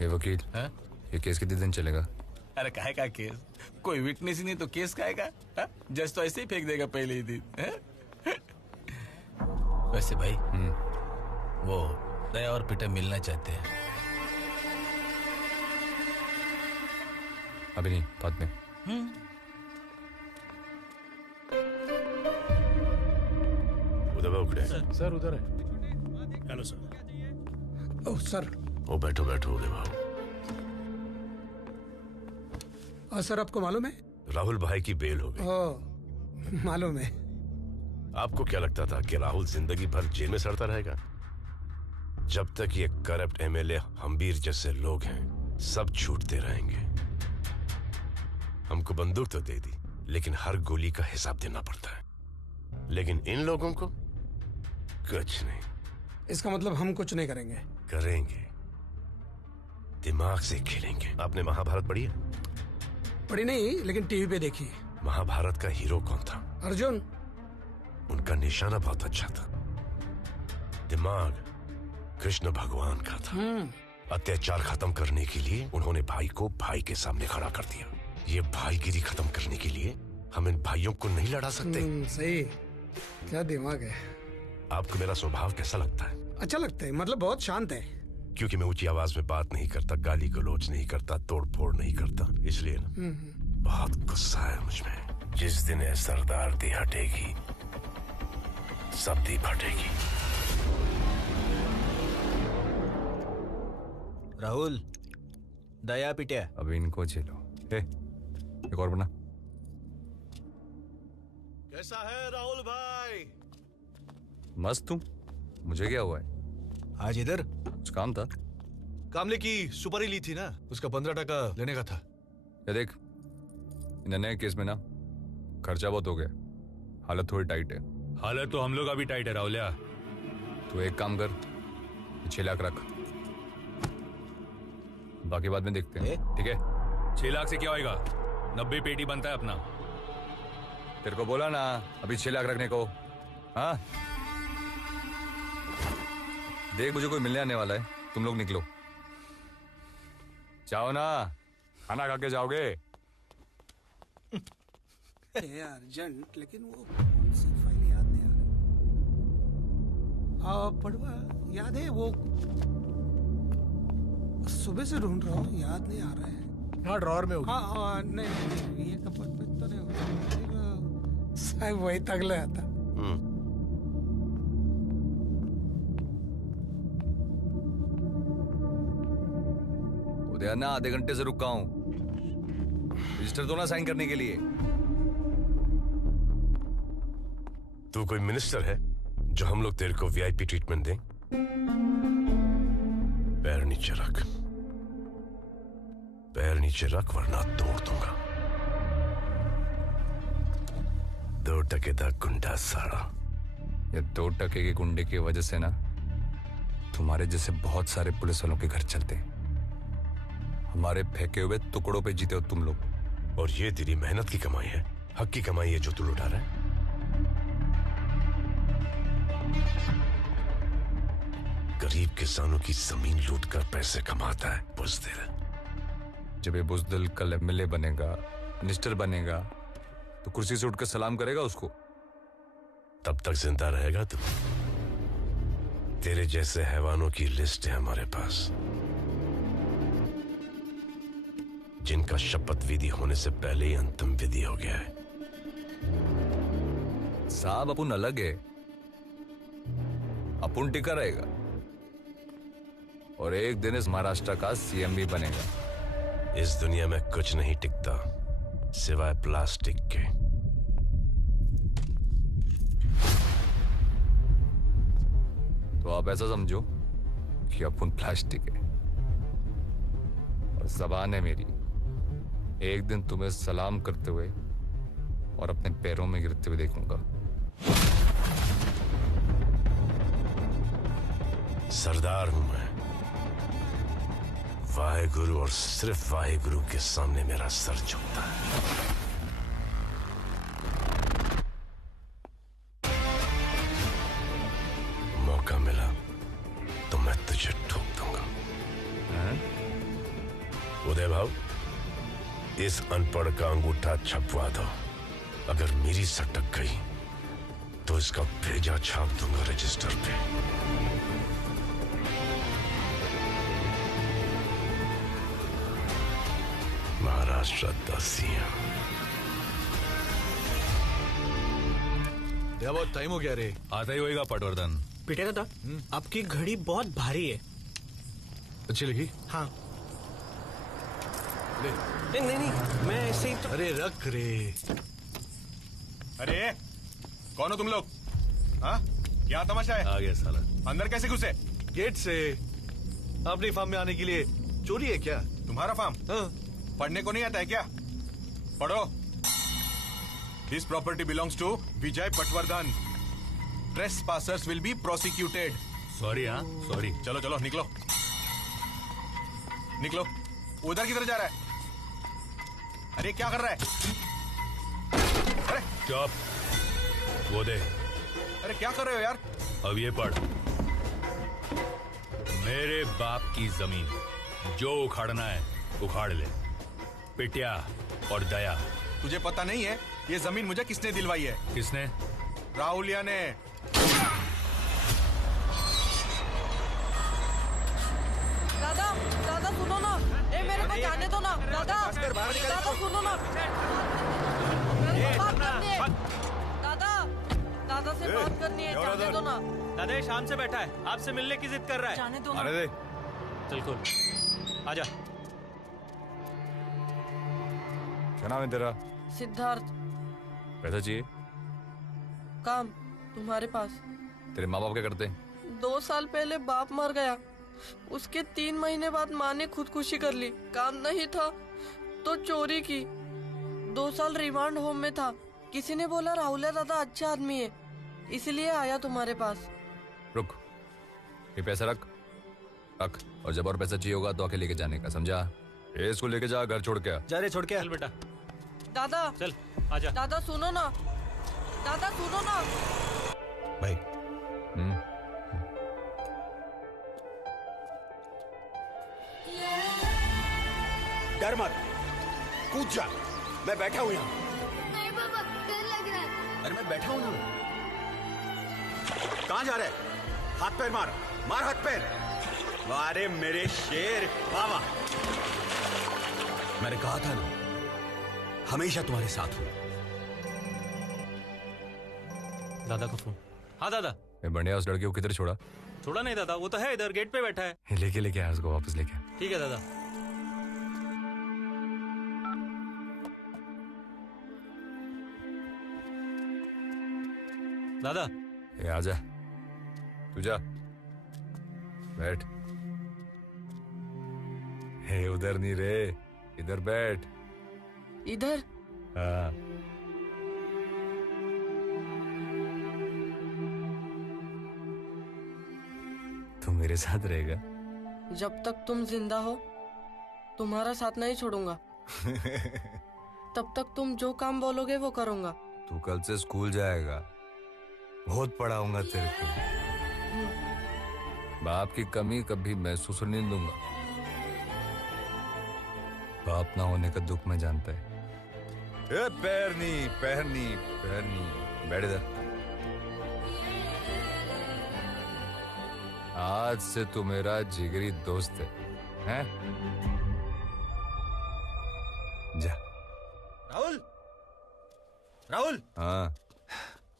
ये वकील, ये केस कितने दिन चलेगा? अरे काहे का केस? कोई विटनेस ही नहीं तो केस काहे का? जज तो ऐसे ही फेंक देगा पहले ही दिन। वैसे भाई, वो दया और पीटर मिलना चाहते हैं। अभी नहीं, बाद में। सर उधर है। Hello sir. Oh sir. ओ बैठो बैठो उदय बाबू। और सर, आपको मालूम है राहुल भाई की बेल हो गई। ओह, मालूम है। आपको क्या लगता था कि राहुल जिंदगी भर जेल में सड़ता रहेगा? जब तक ये करप्ट एमएलए हम्बीर जैसे लोग हैं, सब छूटते रहेंगे। हमको बंदूक तो दे दी, लेकिन हर गोली का हिसाब देना पड़ता है। लेकिन इन लोगों को कुछ नहीं। इसका मतलब हम कुछ नहीं करेंगे? करेंगे, दिमाग से खेलेंगे। आपने महाभारत पढ़ी है? पढ़ी नहीं, लेकिन टीवी पे देखी। महाभारत का हीरो कौन था? अर्जुन। उनका निशाना बहुत अच्छा था। दिमाग कृष्ण भगवान का था। अत्याचार खत्म करने के लिए उन्होंने भाई को भाई के सामने खड़ा कर दिया। ये भाईगिरी खत्म करने के लिए हम इन भाइयों को नहीं लड़ा सकते। सही। क्या दिमाग है। आपको मेरा स्वभाव कैसा लगता है? अच्छा लगता है, मतलब बहुत शांत है। क्योंकि मैं ऊंची आवाज में बात नहीं करता, गाली गलौज नहीं करता, तोड़ फोड़ नहीं करता, इसलिए ना बहुत गुस्सा है मुझमें। जिस दिन ये सरदारदी हटेगी, सबदी फटेगी। राहुल, दया पिटिया। अब इनको झेलो। एक और बना। कैसा है राहुल भाई? मस्त हूँ। मुझे क्या हुआ है? आज इधर कुछ काम था। कामले की सुपारी ली थी ना, उसका 15% लेने का था। ये देख, इन नए केस में ना खर्चा बहुत हो गया, हालत थोड़ी टाइट है। हालत तो हम लोग अभी टाइट है राहुलिया। तू एक काम कर, 6 लाख रख। बाकी बाद में देखते हैं, ठीक है? 6 लाख से क्या होएगा? 90 पेटी बनता है अपना। तेरे को बोला ना अभी 6 लाख रखने को। हाँ देख, मुझे कोई मिलने आने वाला है, तुम लोग निकलो। जाओ ना, खाना खा के जाओगे। अर्जेंट, लेकिन वो कौन सी फाइल याद नहीं आ रही। पढ़वा याद है वो, सुबह से ढूंढ रहा हूँ, याद नहीं आ रहा है। हाँ ड्रॉअर में होगी। हाँ नहीं, ये कपट में तो नहीं होगा साहब, वही तगला आता। उदय ना आधे घंटे से रुका हूं, रजिस्टर तो ना साइन करने के लिए। तू कोई मिनिस्टर है जो हम लोग तेरे को वीआईपी ट्रीटमेंट दें? पैर नीचे रख, पैर नीचे रख वरना तोड़ दूंगा। 2 टके का गुंडा साड़ा। ये 2 टके के गुंडे की वजह से ना तुम्हारे जैसे बहुत सारे पुलिस वालों के घर चलते हैं। हमारे फेंके हुए टुकड़ों पे जीते हो तुम लोग। और ये तेरी मेहनत की कमाई है, हक की कमाई है जो तू लुटा रहा है। गरीब किसानों की जमीन लूटकर पैसे कमाता है बुज़दिल। जब ये बुज़दिल कल एमएलए बनेगा, मिनिस्टर बनेगा, तो कुर्सी से उठकर सलाम करेगा उसको? तब तक जिंदा रहेगा तू। तेरे जैसे हैवानों की लिस्ट है हमारे पास, जिनका शपथ विधि होने से पहले ही अंतिम विधि हो गया है। साहब अपन अलग है, अपन टिका रहेगा और एक दिन इस महाराष्ट्र का सीएम भी बनेगा। इस दुनिया में कुछ नहीं टिकता सिवाय प्लास्टिक के। तो आप ऐसा समझो कि अपन प्लास्टिक है और ज़बान है मेरी। एक दिन तुम्हें सलाम करते हुए और अपने पैरों में गिरते हुए देखूंगा। सरदार हूं मैं, वाहेगुरु और सिर्फ वाहेगुरु के सामने मेरा सर झुकता है। मौका मिला तो मैं तुझे ठोक दूंगा। उदय भाव, इस अनपढ़ का अंगूठा छपवा दो। अगर मेरी सटक गई तो इसका भेजा छाप दूंगा रजिस्टर पे। महाराष्ट्र दासियां। बहुत टाइम हो गया रे। आता ही होएगा पटवर्धन। पीटे दादा, आपकी घड़ी बहुत भारी है। अच्छी लगी? हाँ। नहीं, मैं ऐसे ही तो। अरे रख रे। अरे कौन हो तुम लोग? हाँ क्या तमाशा है? आ गया साला। अंदर कैसे घुसे? गेट से। अपनी फार्म में आने के लिए चोरी है क्या? तुम्हारा फार्म? हाँ। पढ़ने को नहीं आता है क्या? पढ़ो। This property belongs to Vijay Patwardhan. Trespassers will be prosecuted. Sorry. हाँ सॉरी। चलो चलो निकलो निकलो। उधर किधर जा रहा है? अरे क्या कर रहा है? अरे चुप। वो दे। अरे क्या कर रहे हो यार? अब ये पढ़। मेरे बाप की जमीन जो उखाड़ना है उखाड़ ले। पिटिया और दया। तुझे पता नहीं है ये जमीन मुझे किसने दिलवाई है? किसने? राहुलिया ने। दादा दादा सुनो ना, ए मेरे को जाने दो ना। दादा दादा सुनो ना, बात करनी है। दादा दादा से बात करनी है, जाने दो ना। दादा शाम से बैठा है, आपसे मिलने की जिद कर रहा है। जाने दो ना। अरे दे। चल खोल, आजा। क्या नाम है तेरा? सिद्धार्थ। पैसा चाहिए? काम तुम्हारे पास। तेरे माँ बाप क्या करते हैं? 2 साल पहले बाप मर गया, उसके 3 महीने बाद माँ ने खुदकुशी कर ली। काम नहीं था तो चोरी की। 2 साल रिमांड होम में था। किसी ने बोला राहुल दादा अच्छा आदमी है, इसलिए आया तुम्हारे पास। रुक, ये पैसा रख, रख, और जब और पैसा चाहिए होगा तो आके लेके जाने का, समझा? इसको लेके जा, घर छोड़ के आ। जा रे, छोड़ के आ। चल बेटा दादा चल आजा। दादा सुनो ना, दादा सुनो ना। भाई डर मत, कूद जा, मैं बैठा हूं यहाँ। नहीं पापा, डर लग रहा है। अरे मैं बैठा हूं ना। कहां जा रहे? हाथ पैर मार, मार हाथ पैर। अरे मेरे शेर, वाह वाह। मैंने कहा था ना, हमेशा तुम्हारे साथ हूं। दादा का फोन। हाँ दादा। बढ़िया, उस लड़के को किधर छोड़ा? छोड़ा नहीं दादा, वो तो है इधर गेट पे बैठा है। लेके आया उसको, वापस लेके। ठीक है दादा। दादा ये आजा, तू जा, बैठ। हे उधर नहीं रे, इधर बैठ। इधर? हाँ। तू मेरे साथ रहेगा? जब तक तुम जिंदा हो तुम्हारा साथ नहीं छोड़ूंगा। तब तक तुम जो काम बोलोगे वो करूंगा। तू कल से स्कूल जाएगा, बहुत पढ़ाऊंगा तेरे को। बाप की कमी कभी महसूस नहीं दूंगा। बाप ना होने का दुख मैं जानता है। पैरनी, बैठ इधर। आज से तू मेरा जिगरी दोस्त है, हैं? जा। राहुल। हाँ।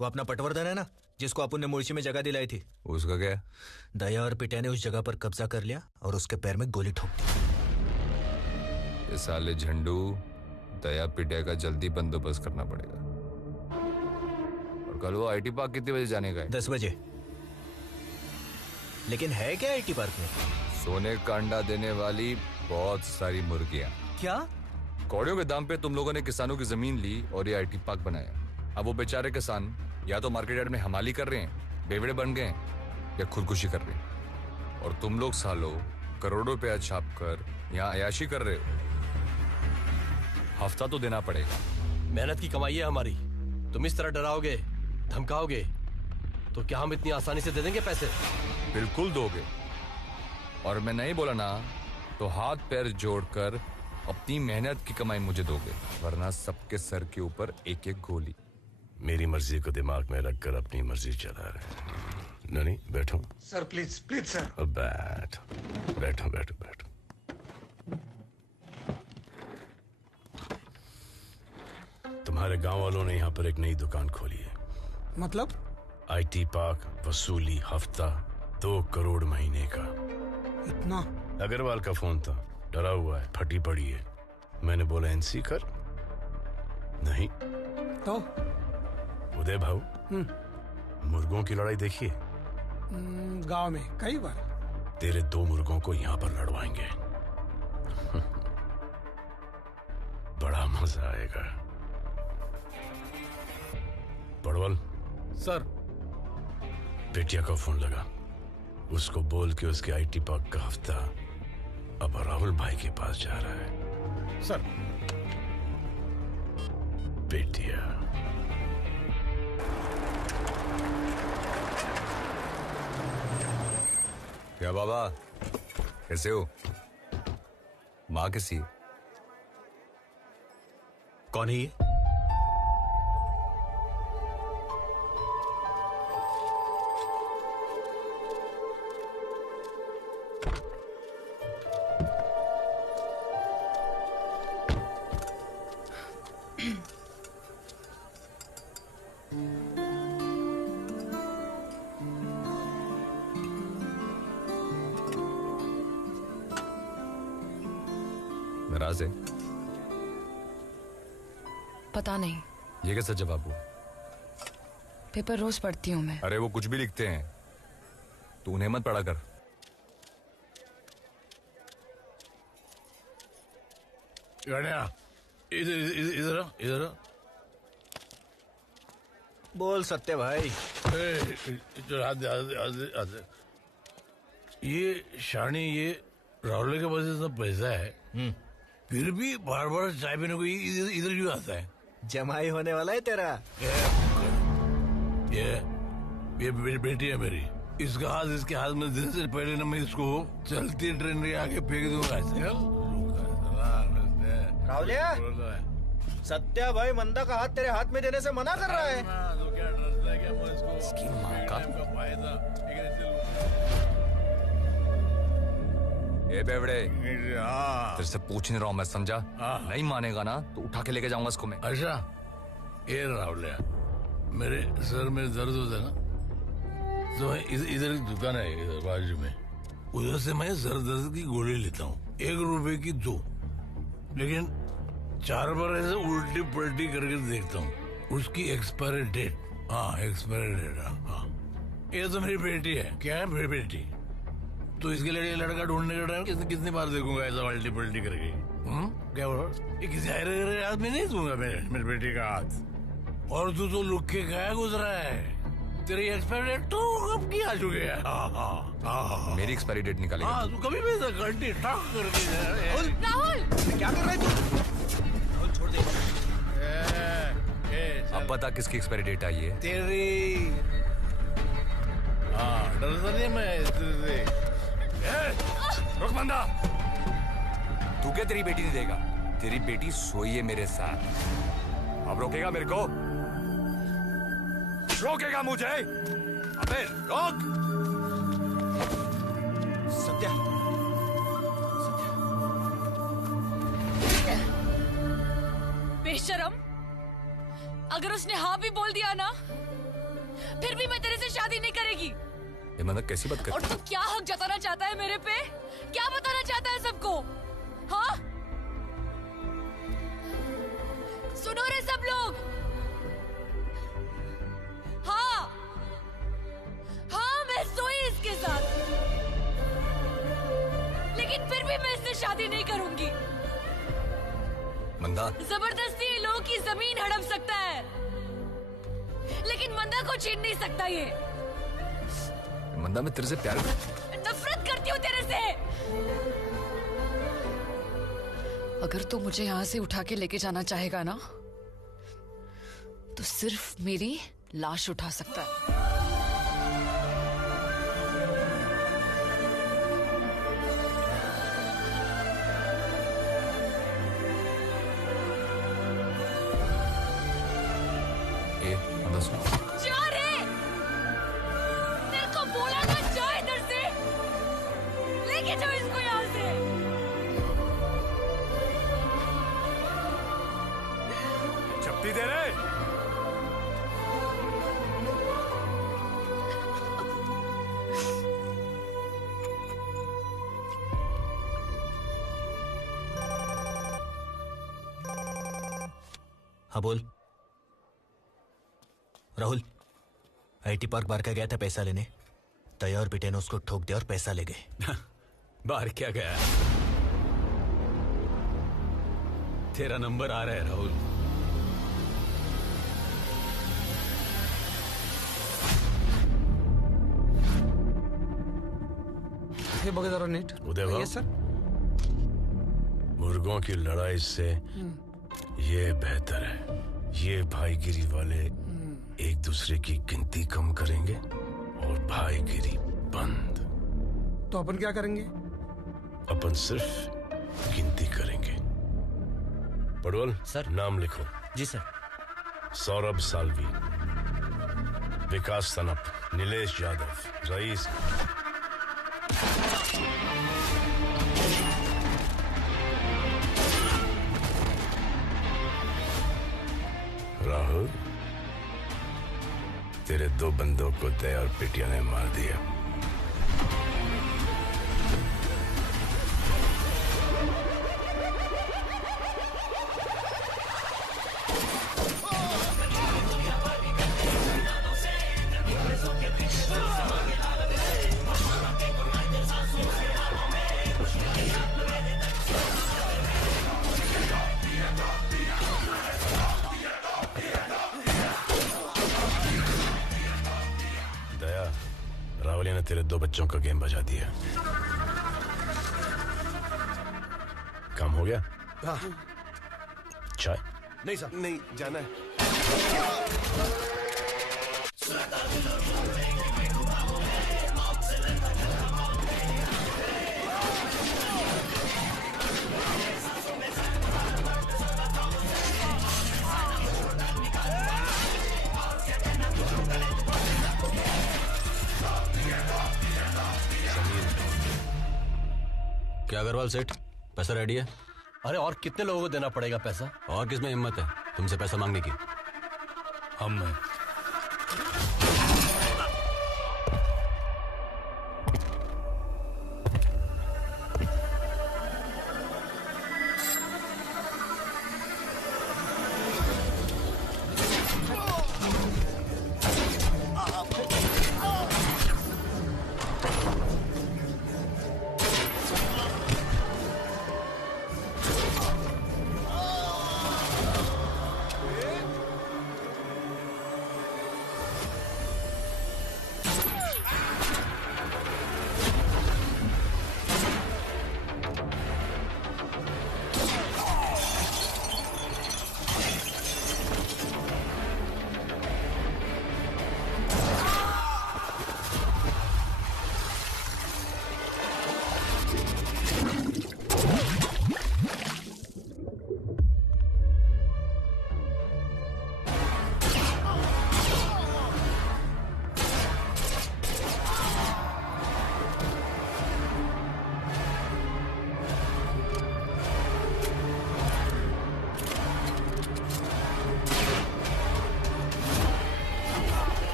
वो अपना पटवर्धन है ना, जिसको अपन ने मुर्शी में जगह दिलाई थी, उसका क्या? दया और पिटिया ने उस जगह पर कब्जा कर लिया और उसके पैर में गोली ठोक दी। ये साले झंडू, दया पिटिया का जल्दी बंदोबस्त करना पड़ेगा। और कल वो आईटी पार्क कितने बजे जाने का है? 10 बजे। लेकिन है क्या आईटी पार्क में? सोने का अंडा देने वाली बहुत सारी मुर्गियां। क्या? कौड़ियों के दाम पे तुम लोगों ने किसानों की जमीन ली और ये आईटी पार्क बनाया। अब वो बेचारे किसान या तो मार्केट यार्ड में हमाली कर रहे हैं, बेवड़े बन गए हैं, या खुदकुशी कर रहे हैं। और तुम लोग सालों करोड़ों रुपया छाप कर यहाँ अयाशी कर रहे हो। हफ्ता तो देना पड़ेगा। मेहनत की कमाई है हमारी, तुम इस तरह डराओगे, धमकाओगे तो क्या हम इतनी आसानी से दे देंगे पैसे? बिल्कुल दोगे। और मैं नहीं बोला ना तो हाथ पैर जोड़कर अपनी मेहनत की कमाई मुझे दोगे, वरना सबके सर के ऊपर एक एक गोली। मेरी मर्जी को दिमाग में रखकर अपनी मर्जी चला रहे। नहीं, बैठो सर, प्लीज प्लीज सर। अब बैठो। तुम्हारे गांव वालों ने यहाँ पर एक नई दुकान खोली है। मतलब? आईटी पार्क, वसूली हफ्ता 2 करोड़ महीने का। इतना? अग्रवाल का फोन था, डरा हुआ है, फटी पड़ी है। मैंने बोला एनसी कर, नहीं तो उदय भाऊ, मुर्गों की लड़ाई देखिए। गांव में कई बार। तेरे 2 मुर्गों को यहाँ पर लड़वाएंगे। बड़ा मजा आएगा। पड़वल सर। बेटिया का फोन लगा, उसको बोल के उसके आईटी पार्क का हफ्ता अब राहुल भाई के पास जा रहा है। सर। बेटिया, क्या बाबा, कैसे हो? माँ कैसी है? कौन है ये? नाराज है? पता नहीं, ये कैसा जवाब हुआ? पेपर रोज पढ़ती हूँ मैं। अरे वो कुछ भी लिखते हैं, तू उन्हें मत पढ़ा कर। इधर बोल सत्य भाई। ये शानी, ये राहुल के पास इतना पैसा है, फिर भी बार बार चाय पीने को इधर क्यों आता है? जमाई होने वाला है तेरा। ये बेटी है मेरी, इसका हाथ इसके हाथ में देने से पहले ना मैं इसको चलती ट्रेन के आगे फेंक दूंगा। राहुलिया, सत्या भाई मंदा का हाथ तेरे हाथ में देने से मना कर रहा है। इसकी माँ का। ए बेवड़े, तेरे से पूछ नहीं रहा हूँ मैं, समझा? नहीं मानेगा ना तो उठा के लेके जाऊंगा इसको मैं। अच्छा, ये राहुलिया, मेरे सर में दर्द होता है ना, तो इधर एक दुकान है इधर बाजू में, उधर से मैं सर दर्द की गोली लेता हूँ, 1 रुपए की 2, लेकिन 4 बार ऐसे उल्टी पलटी करके देखता हूँ, उसकी एक्सपायरी डेट, हाँ एक्सपायरी डेट, हाँ। ये तो मेरी बेटी है। क्या है मेरी बेटी? तो इसके लिए लड़का ढूंढने का टाइम कितनी बार देखूंगा ऐसा उल्टी पलटी करके? क्या बोल? ये किसी हाथ में नहीं दूंगा मेरी बेटी का हाथ। और तू तो लुक के गया गुजरा है, तेरी एक्सपायरी डेट तो कब की आ चुकी है? मेरी एक्सपायरी डेट निकालेगा? हाँ, तू कभी भी घंटी टॉक करके। राहुल, क्या कर रहा है तू? राहुल छोड़ दे। अब बता किसकी एक्सपायरी डेट आई है? तेरी। हाँ, डरता नहीं मैं तेरे से। रुक बंदा, तू क्या तेरी बेटी नहीं देगा? तेरी बेटी सोई है मेरे साथ। अब रोकेगा मेरे को? रोकेगा मुझे? अबे रोक! सत्या, बेशरम, अगर उसने हाँ भी बोल दिया ना, फिर भी मैं तेरे से शादी नहीं करेगी। ये मतलब कैसी बात कर? और तू क्या हक जताना चाहता है मेरे पे? क्या बताना चाहता है सबको? हाँ, सुनो रे सब लोग। हाँ हाँ, मैं सोई इसके साथ, लेकिन फिर भी मैं इससे शादी नहीं करूंगी। मंदा, जबरदस्ती लोगों की जमीन हड़प सकता है, लेकिन मंदा को छीन नहीं सकता ये। मंदा, मैं तेरे से प्यार नफरत करती हूँ तेरे से। अगर तू मुझे यहाँ से उठा के लेके जाना चाहेगा ना, तो सिर्फ मेरी लाश उठा सकता है। जा रे, तेरे को बोला ना, जा इधर से, लेके जाओ इसको यहाँ से। चप्पी दे रहे। हाँ बोल। राहुल, आईटी पार्क बार का गया था पैसा लेने, तैयार और बेटे ने उसको ठोक दिया और पैसा ले गए। बाहर क्या गया? तेरा नंबर आ रहा है राहुल। हे बघा जरा नीट। उदय भाऊ, यस सर। मुर्गों की लड़ाई से ये बेहतर है, ये भाईगिरी वाले एक दूसरे की गिनती कम करेंगे और भाईगिरी बंद। तो अपन क्या करेंगे? अपन सिर्फ गिनती करेंगे। पड़वल सर, नाम लिखो। जी सर। सौरभ सालवी, विकास तनप, नीलेश यादव, रईस। राहुल, तेरे 2 बंदों को दया और पिटिया ने मार दिया। मैंने तेरे 2 बच्चों का गेम बजा दिया। काम हो गया? हाँ। चाय? नहीं साहब, नहीं जाना है। क्या अग्रवाल सेठ, पैसा रेडी है? अरे और कितने लोगों को देना पड़ेगा पैसा? और किसमें हिम्मत है तुमसे पैसा मांगने की? हम में।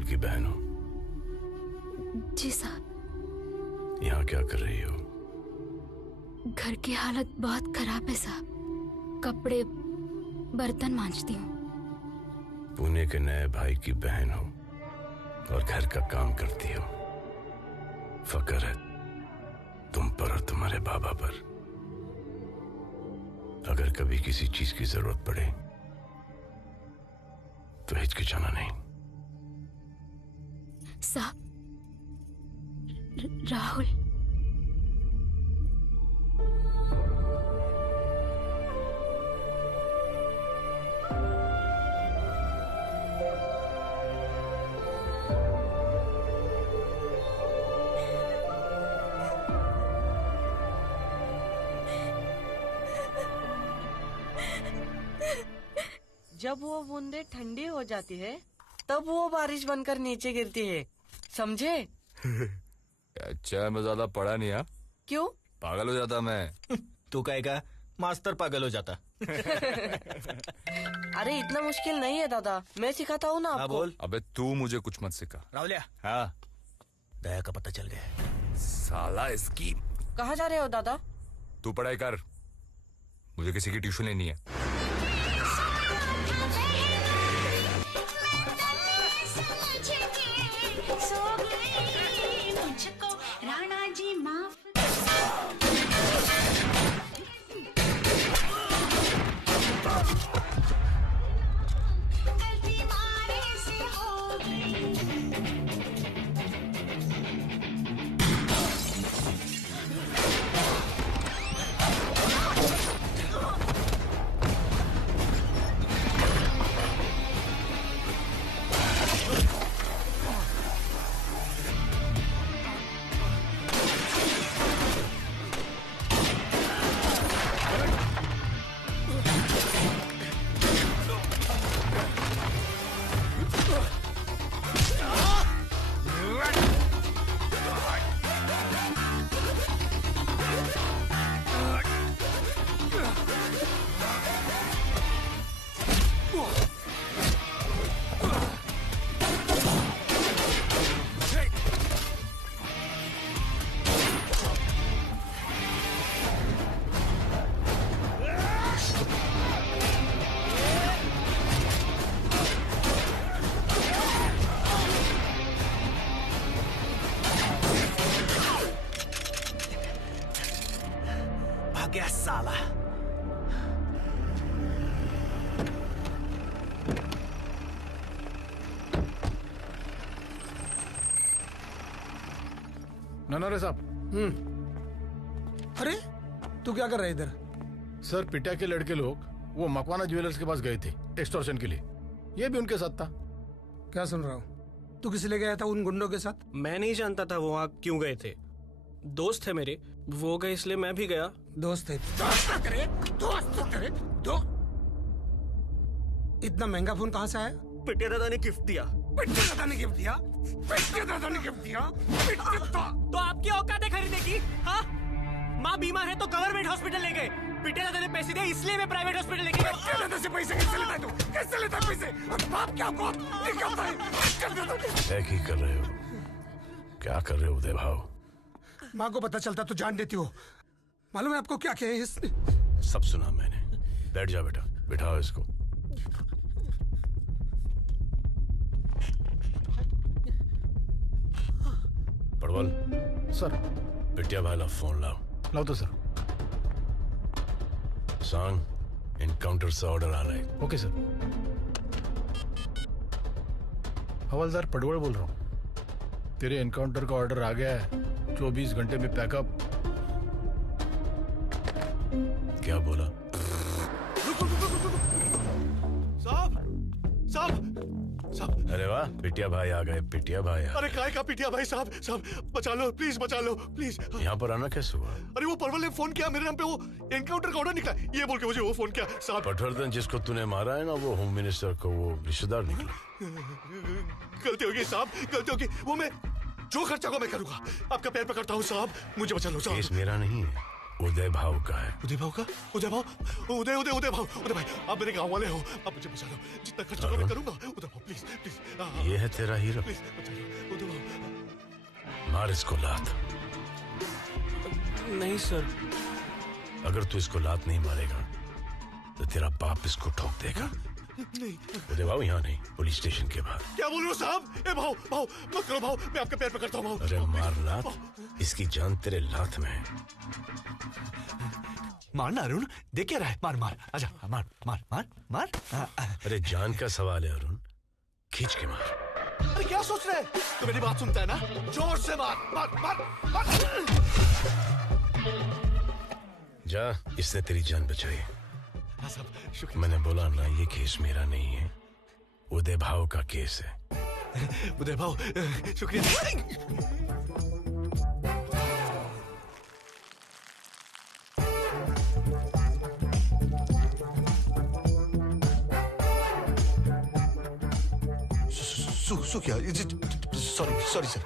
की बहन हो? जी साहब। यहाँ क्या कर रही हो? घर की हालत बहुत खराब है साहब, कपड़े बर्तन मांजती हूँ। पुणे के नए भाई की बहन हो और घर का काम करती हो। फकर है तुम पर और तुम्हारे बाबा पर। अगर कभी किसी चीज की जरूरत पड़े तो हिचकिचाना नहीं। साहब, राहुल जब वो बूंदे ठंडी हो जाती है तब वो बारिश बनकर नीचे गिरती है, समझे? अच्छा, मैं ज्यादा पढ़ा नहीं। हाँ, क्यों? पागल हो जाता मैं। तू कहेगा मास्टर पागल हो जाता। अरे इतना मुश्किल नहीं है दादा, मैं सिखाता हूँ ना आपको। बोल। अबे तू मुझे कुछ मत सिखा। राहुलिया, हाँ, दया का पता चल गया। साला इसकी। कहाँ जा रहे हो दादा? तू पढ़ाई कर, मुझे किसी की ट्यूशन लेनी है। राणा जी माफ। गलती मारे से हो गई। ननरे साहब। अरे तू क्या कर रहा है इधर? सर पिटिया के लड़के लोग वो मकवाना ज्वेलर्स के पास गए थे एक्सटॉर्शन के लिए, ये भी उनके साथ था। क्या सुन रहा हूँ? तू किस लिए गया था उन गुंडों के साथ? मैं नहीं जानता था वो वहाँ क्यों गए थे। दोस्त थे मेरे, वो गए इसलिए मैं भी गया। दोस्त है? इतना महंगा फोन कहाँ से आया? पिटिया दादा ने गिफ्ट दिया। पिटिया दादा ने गिफ्ट दिया? पिटिया दादा ने गिफ्ट दिया? तो आपकी औकात है खरीदने की? हाँ, माँ बीमार है तो गवर्नमेंट हॉस्पिटल ले गए। पिटिया दादा ने पैसे दिए इसलिए मैं प्राइवेट हॉस्पिटल लेके गया। पिटिया दादा से पैसे कैसे लेता है तू? कैसे लेता है पैसे? और बाप क्या को निकलता है? क्या कर रहे हो? क्या कर रहे हो उदय भाव? माँ को पता चलता तो जान देती हो। मालूम है आपको क्या कहे इसने? सब सुना मैंने। बैठ जा बेटा, बिठाओ इसको। पड़वल सर। पिटिया भाई ला फोन लाओ। लाओ तो सर। सांग एनकाउंटर से ऑर्डर आ रहा है। Okay sir. हवलदार पडवल बोल रहा हूँ। तेरे एनकाउंटर का ऑर्डर आ गया है, 24 घंटे में पैकअप। क्या बोला? साहब। अरे वाह, पिटिया भाई आ गए। पिटिया भाई अरे काय का पिटिया भाई साहब? बचा लो प्लीज, बचा लो प्लीज। यहाँ पर आना कैसे हुआ? अरे वो परवल ने फोन किया मेरे नाम पे, वो एनकाउंटर का ऑर्डर निकला, ये बोल के मुझे वो फोन किया साहब। पटवर्धन जिसको तूने मारा है ना, वो होम मिनिस्टर को वो रिश्तेदार निकला। गलती होगी साहब, गलती होगी। वो मैं जो खर्चा को मैं करूंगा। आपका पैर पकड़ता हूँ साहब, मुझे बचा लो साहब। केस मेरा नहीं है, उदय भाव का है। उदय भाव का? उदय भाव? उदय उदय उदय भाव। उदय भाई आप मेरे गांव वाले हो, आप मुझे बचा लो। जितना खर्चा मैं करूंगा। उदय भाव प्लीज प्लीज। ये है तेरा हीरो? प्लीज बचा लो उदय भाव। मार इसको लात। नहीं सर। अगर तू इसको लात नहीं मारेगा तो तेरा बाप इसको ठोक देगा। नहीं उदय भाव यहाँ नहीं, पुलिस स्टेशन के बाहर। क्या बोल रहे हो साहब? ए भाव भाव मत करो भाव, मैं आपका पैर पकड़ता हूँ। अरे मार लात, इसकी जान तेरे लात में है। मारना अरुण, देख क्या रहा है? मार मार, आजा मार मार मार मार। अरे जान का सवाल है अरुण, खींच के मार। अरे क्या सोच रहे हैं? तो मेरी बात सुनता है ना? जोर से मार मार मार मार। जा, इसने तेरी जान बचाई। हाँ साहब, शुक्रिया। मैंने बोला ना, ये केस मेरा नहीं है, उदय भाव का केस है। उदय भाव शुक्रिया। क्या? Sorry sorry sir.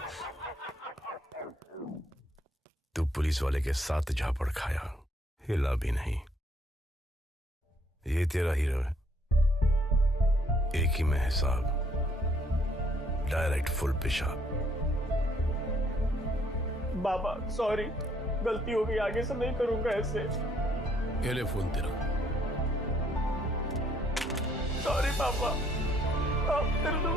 तू पुलिस वाले के साथ झापड़ खाया, हिला भी नहीं। ये तेरा हीरो है, एक ही में है साहब, डायरेक्ट फुल पेशाब। बाबा सॉरी, गलती हो गई, आगे से नहीं करूंगा ऐसे। ये ले फोन तेरा। सॉरी पापा, आप कर दो।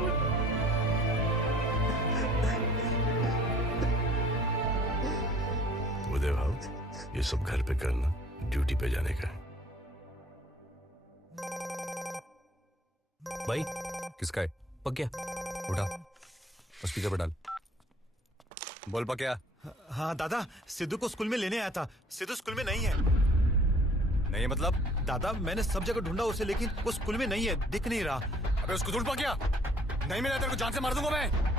उदय भाव, ये सब घर पे करना, ड्यूटी पे जाने का है। भाई किसका है? पक्या उठा, स्पीकर पे डाल। बोल पक्या। हाँ दादा, सिद्धू को स्कूल में लेने आया था। सिद्धू स्कूल में नहीं है। नहीं मतलब? दादा मैंने सब जगह ढूंढा उसे, लेकिन वो स्कूल में नहीं है, दिख नहीं रहा। अबे उसको ढूंढ पक्या, नहीं मिला तेरे को जान से मार दूंगा मैं।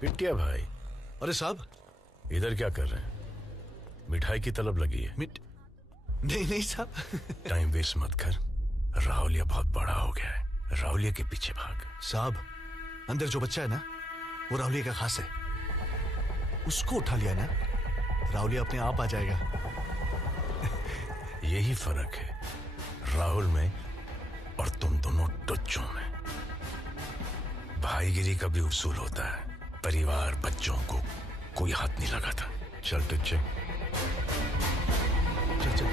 पिटिया भाई। अरे साहब, इधर क्या कर रहे हैं? मिठाई की तलब लगी है? नहीं नहीं साहब। टाइम वेस्ट मत कर, राहुलिया बहुत बड़ा हो गया है, राहुलिया के पीछे भाग। साहब, अंदर जो बच्चा है ना, वो राहुलिया का खास है। उसको उठा लिया ना, राहुलिया अपने आप आ जाएगा। यही फर्क है राहुल में और तुम दोनों टुच्चों में। भाईगिरी का भी उसूल होता है, परिवार बच्चों को कोई हाथ नहीं लगाता। चल टुच्चे, चल चल।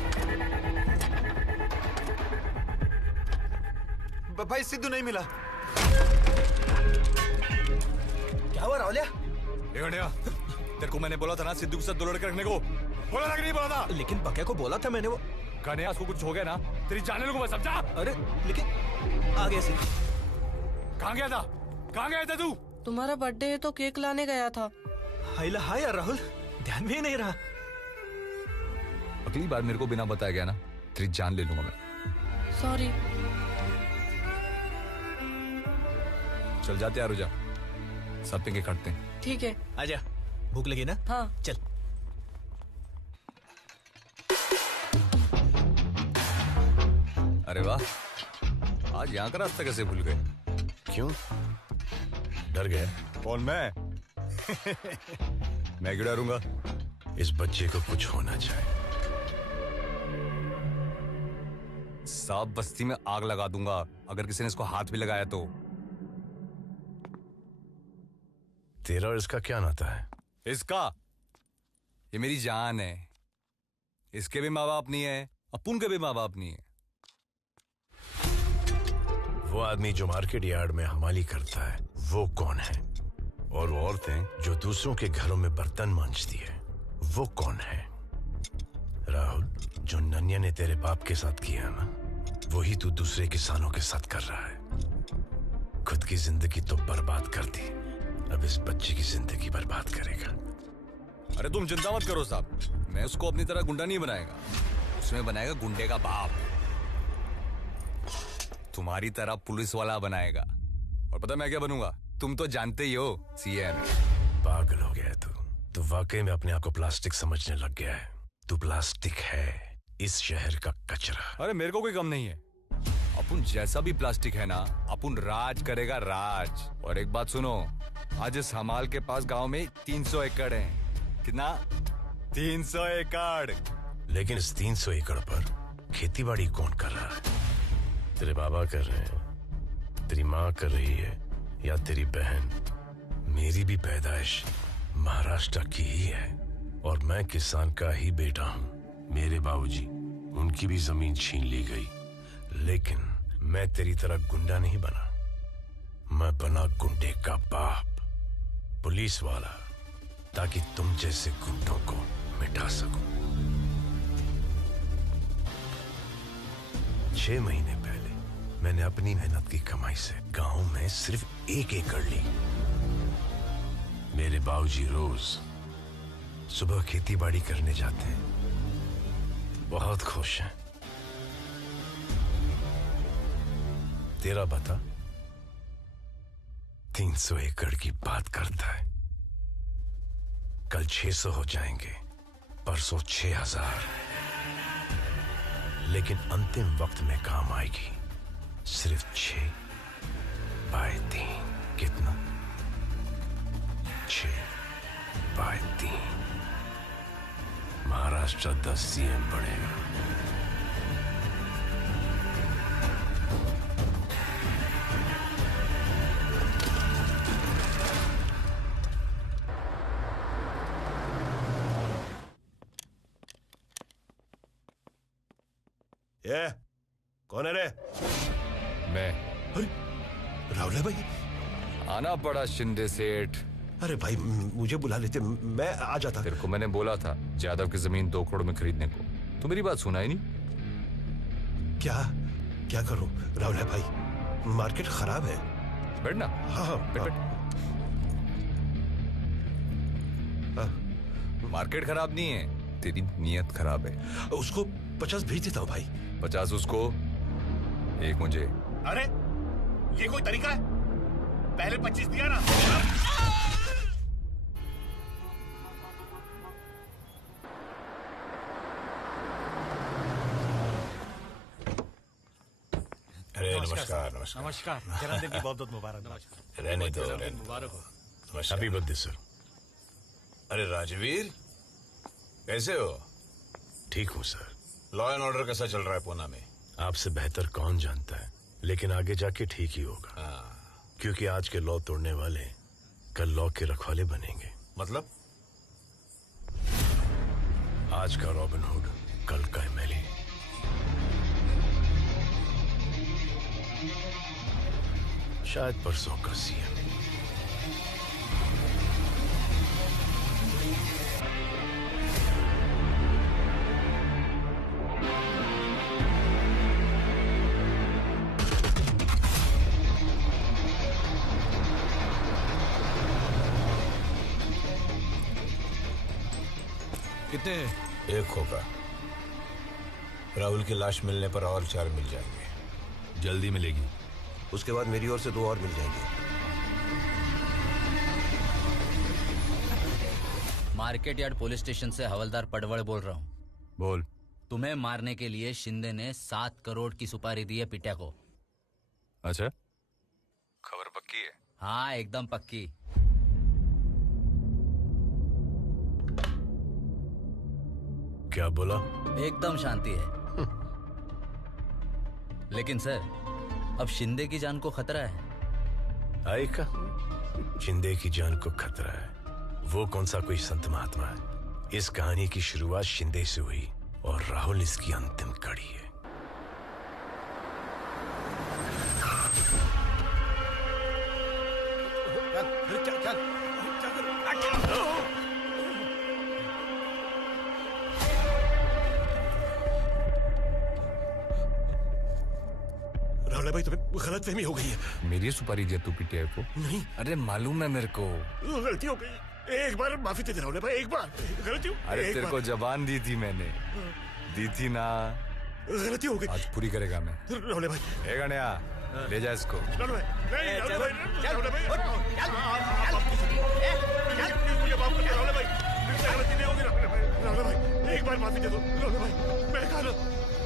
भाई सिद्धू नहीं मिला। क्या हुआ राहुलिया? तेरे को मैंने बोला था ना सिद्धू के साथ 2 लड़के रखने को, बोला था कि नहीं बोला था? लेकिन पक्या को बोला था मैंने। वो कन्हैया को कुछ हो गया ना, तेरी जाने को मैं समझा। अरे लेकिन आगे से कहाँ गया था? कहाँ गया था तू? तुम्हारा बर्थडे है तो केक लाने गया था। हाय यार राहुल, ध्यान में ही नहीं रहा। अगली बार मेरे को बिना बताया गया ना, तेरी जान ले लूंगा मैं। सॉरी। चल जाते यार, रुजा सब पे के काटते हैं। ठीक है, आजा। भूख लगी ना? हाँ चल। अरे वाह, आज यहाँ का रास्ता कैसे भूल गए? क्यों? डर गए? कौन मैं? मैं क्यों डरूंगा? इस बच्चे को कुछ होना चाहिए। सब बस्ती में आग लगा दूंगा अगर किसी ने इसको हाथ भी लगाया तो। तेरा और इसका क्या नाता है? इसका? ये मेरी जान है। इसके भी माँ बाप नहीं है, अपुन के भी माँ बाप नहीं है। वो आदमी जो मार्केट यार्ड में हमाली करता है वो कौन है? और वो औरतें जो दूसरों के घरों में बर्तन मांजती है वो कौन है? राहुल, जो नन्या ने तेरे बाप के साथ किया ना, वही तू दूसरे किसानों के साथ कर रहा है। खुद की जिंदगी तो बर्बाद कर दी, अब इस बच्चे की जिंदगी बर्बाद करेगा। अरे तुम चिंता मत करो साहब, मैं उसको अपनी तरह गुंडा नहीं बनाएगा, उसमें बनाएगा गुंडे का बाप। तुम्हारी तरह पुलिस वाला बनाएगा। और पता मैं क्या बनूंगा? तुम तो जानते ही हो, सीएम। पागल हो गया है तू वाकई में अपने आप को प्लास्टिक समझने लग गया है। तू प्लास्टिक है, इस शहर का कचरा। अरे मेरे को कोई कम नहीं है। अपुन जैसा भी प्लास्टिक है ना, अपुन राज करेगा राज। और एक बात सुनो, आज इस हमाल के पास गांव में 300 एकड़ है। कितना? 300 एकड़। लेकिन इस 300 एकड़ पर खेतीबाड़ी कौन कर रहा है? तेरे बाबा कर रहे हैं, तेरी माँ कर रही है, या तेरी बहन? मेरी भी पैदाइश महाराष्ट्र की ही है और मैं किसान का ही बेटा हूँ। मेरे बाबूजी, उनकी भी जमीन छीन ली गई, लेकिन मैं तेरी तरह गुंडा नहीं बना। मैं बना गुंडे का बाप, पुलिस वाला, ताकि तुम जैसे गुंडों को मिटा सकूं। 6 महीने पहले मैंने अपनी मेहनत की कमाई से गांव में सिर्फ 1 एकड़ ली। मेरे बाबूजी रोज सुबह खेती बाड़ी करने जाते हैं, बहुत खुश हैं। तेरा बता 300 एकड़ की बात करता है। कल 600 हो जाएंगे, परसों 6000, लेकिन अंतिम वक्त में काम आएगी सिर्फ 6/3। कितना? 6/3। महाराष्ट्र 10 सीएम बढ़ेगा। ये कौन है रे? मैं। अरे राहुल है भाई। आना पड़ा शिंदे सेठ। अरे भाई मुझे बुला लेते, मैं आ जाता। तेरे को मैंने बोला था जादव की जमीन 2 करोड़ में खरीदने को, तो मेरी बात सुना ही नहीं। क्या करूं राहुल है भाई, मार्केट खराब है। बैठना। हाँ बैठ। मार्केट खराब नहीं है, तेरी नीयत खराब है। उसको 50 भेज देता हूँ भाई। 50 उसको, 1 मुझे। अरे ये कोई तरीका है? पहले 25 दिया ना। अरे नमस्कार। नमस्कार। जन्मदिन की बहुत बहुत मुबारक। नमस्कार। रहने दो, मुबारक हो। नमस्कार। Happy birthday sir. अरे राजवीर, कैसे हो? ठीक हूँ सर। लॉ एंड ऑर्डर कैसा चल रहा है पूना में? आपसे बेहतर कौन जानता है, लेकिन आगे जाके ठीक ही होगा। क्योंकि आज के लॉ तोड़ने वाले कल लॉ के रखवाले बनेंगे। मतलब? आज का रॉबिन हुड कल का एमएलए। शायद परसों का सीएम। कितने हैं? 1 होगा। राहुल की लाश मिलने पर और 4 मिल जाएंगे। जल्दी मिलेगी। उसके बाद मेरी ओर से 2 और मिल जाएंगे। मार्केट यार्ड पुलिस स्टेशन से हवलदार पडवल बोल रहा हूँ। बोल। तुम्हें मारने के लिए शिंदे ने 7 करोड़ की सुपारी दी है पिट्या को। अच्छा, खबर पक्की है? हाँ, एकदम पक्की। क्या बोला? एकदम शांति है। लेकिन सर, अब शिंदे की जान को खतरा है। आए का? शिंदे की जान को खतरा है? वो कौन सा कोई संत महात्मा है? इस कहानी की शुरुआत शिंदे से हुई और राहुल इसकी अंतिम कड़ी है। राहुल भाई, तुम्हें गलतफहमी हो गई है। मेरी सुपारी दिया तू पिटिया को? नहीं। अरे मालूम है मेरे को। गलती हो गई। एक बार माफी दे दे राहुल भाई, एक बार। गलती हो। अरे तेरे को जबान दी थी मैंने, दी थी ना। गलती हो गई। आज पूरी करेगा मैं। राहुल भाई। ए गणिया, ले जा इसको। राहुल भाई, नहीं राहुल भाई, राहुल भाई, मुझे माफ कर दो राहुल भाई, मुझसे गलती नहीं होगी राहुल भाई, एक बार माफी दे दो राहुल भाई, मैं कहा ना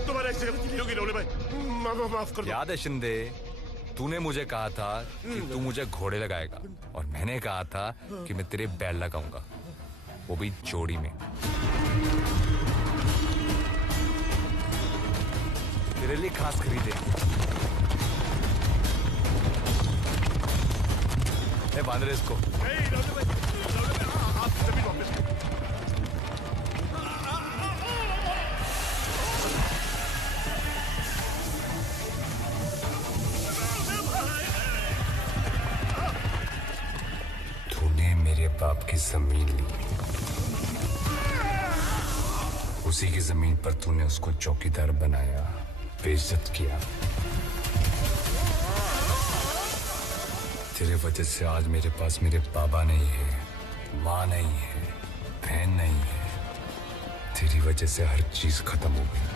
तुम्हारा ऐसी गलती नहीं होगी राहुल भाई, माफ कर दो। याद है शिंदे, तूने मुझे कहा था कि तू मुझे घोड़े लगाएगा और मैंने कहा था कि मैं तेरे बैल लगाऊंगा, वो भी जोड़ी में। तेरे लिए खास खरीदे। ए बांध रहे इसको। नहीं राहुल भाई, आप जमीन वापस। मेरे बाप की जमीन ली, उसी की जमीन पर तूने उसको चौकीदार बनाया, बेइज्जत किया। तेरे वजह से आज मेरे पास मेरे बाबा नहीं है, माँ नहीं है, बहन नहीं है। तेरी वजह से हर चीज खत्म हो गई।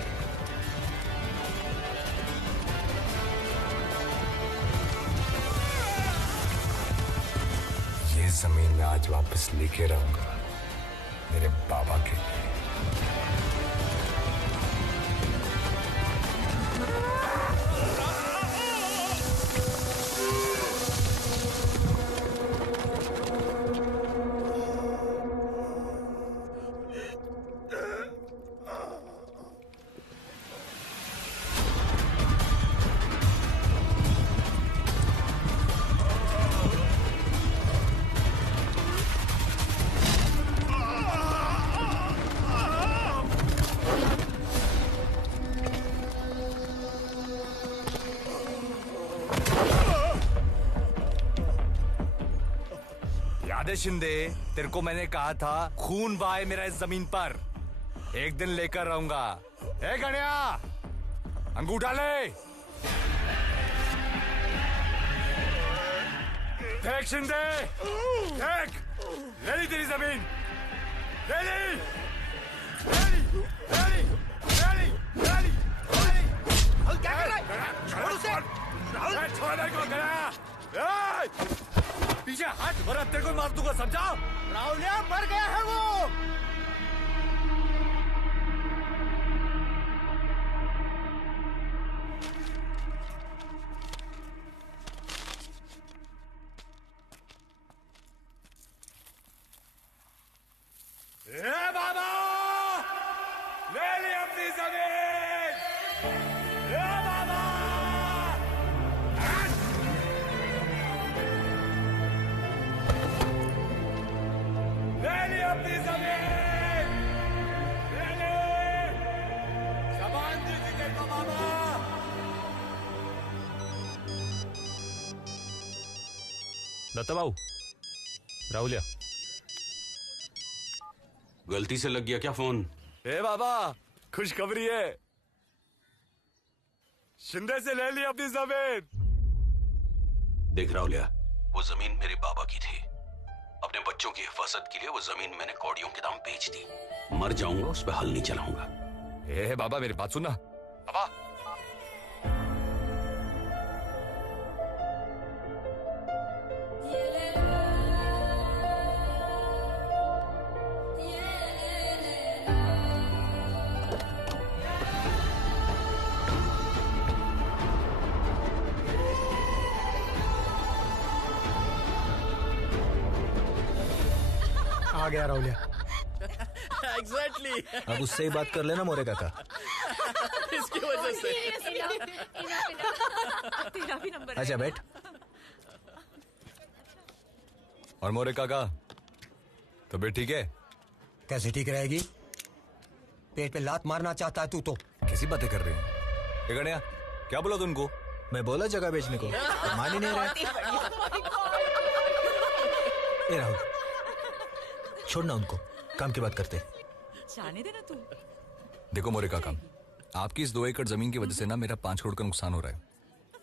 ये जमीन मैं आज वापस लेके रहूंगा मेरे बाबा के लिए। शिंदे, तेरे को मैंने कहा था खून बहाए मेरा इस जमीन पर, एक दिन लेकर रहूंगा। ए गणिया, अंगूठा ले। फेंक शिंदे, फेंक। ले ली तेरी जमीन, ले ली, ले ली, ले ली, ले ली, ले ली, ले ली। क्या कर रहा है? छोड़ उसे। छोड़ दे को गणिया। पीछे हट वरना तेरे को मार दूंगा, समझा? राहुलिया मर गया है वो। ए बाबा, ले ली अपनी जमीन। ए बाबा, अपनी जमीन ले ले। जबान दी थी तेरे को बाबा। दत्ता बाबू, राहुलिया। गलती से लग गया क्या फोन? ए बाबा, खुशखबरी है, शिंदे से ले ली अपनी जमीन। देख राहुलिया, वो जमीन मेरे बाबा की थी। अपने बच्चों की हिफाजत के लिए वो जमीन मैंने कौड़ियों के दाम बेच दी। मर जाऊंगा, उस पर हल नहीं चलाऊंगा। ए बाबा मेरी बात सुनना। बाबा आ गया राहुलिया। एग्जैक्टली। अब उससे ही बात कर लेना मोरे काका। इसकी वजह से। तेरा भी नंबर अच्छा बैठ। और मोरे काका तबीयत ठीक है? कैसे ठीक रहेगी? पेट पे लात मारना चाहता है तू तो। कैसी बातें कर रहे हैं? ये गणिया क्या बोला तुमको? मैं बोला जगह बेचने को, मान ही नहीं रहा। ए राहुल छोड़ना उनको, काम की बात करते। जाने देना तू। देखो मोरे काका, आपकी इस 2 एकड़ जमीन की वजह से ना मेरा 5 करोड़ का नुकसान हो रहा है।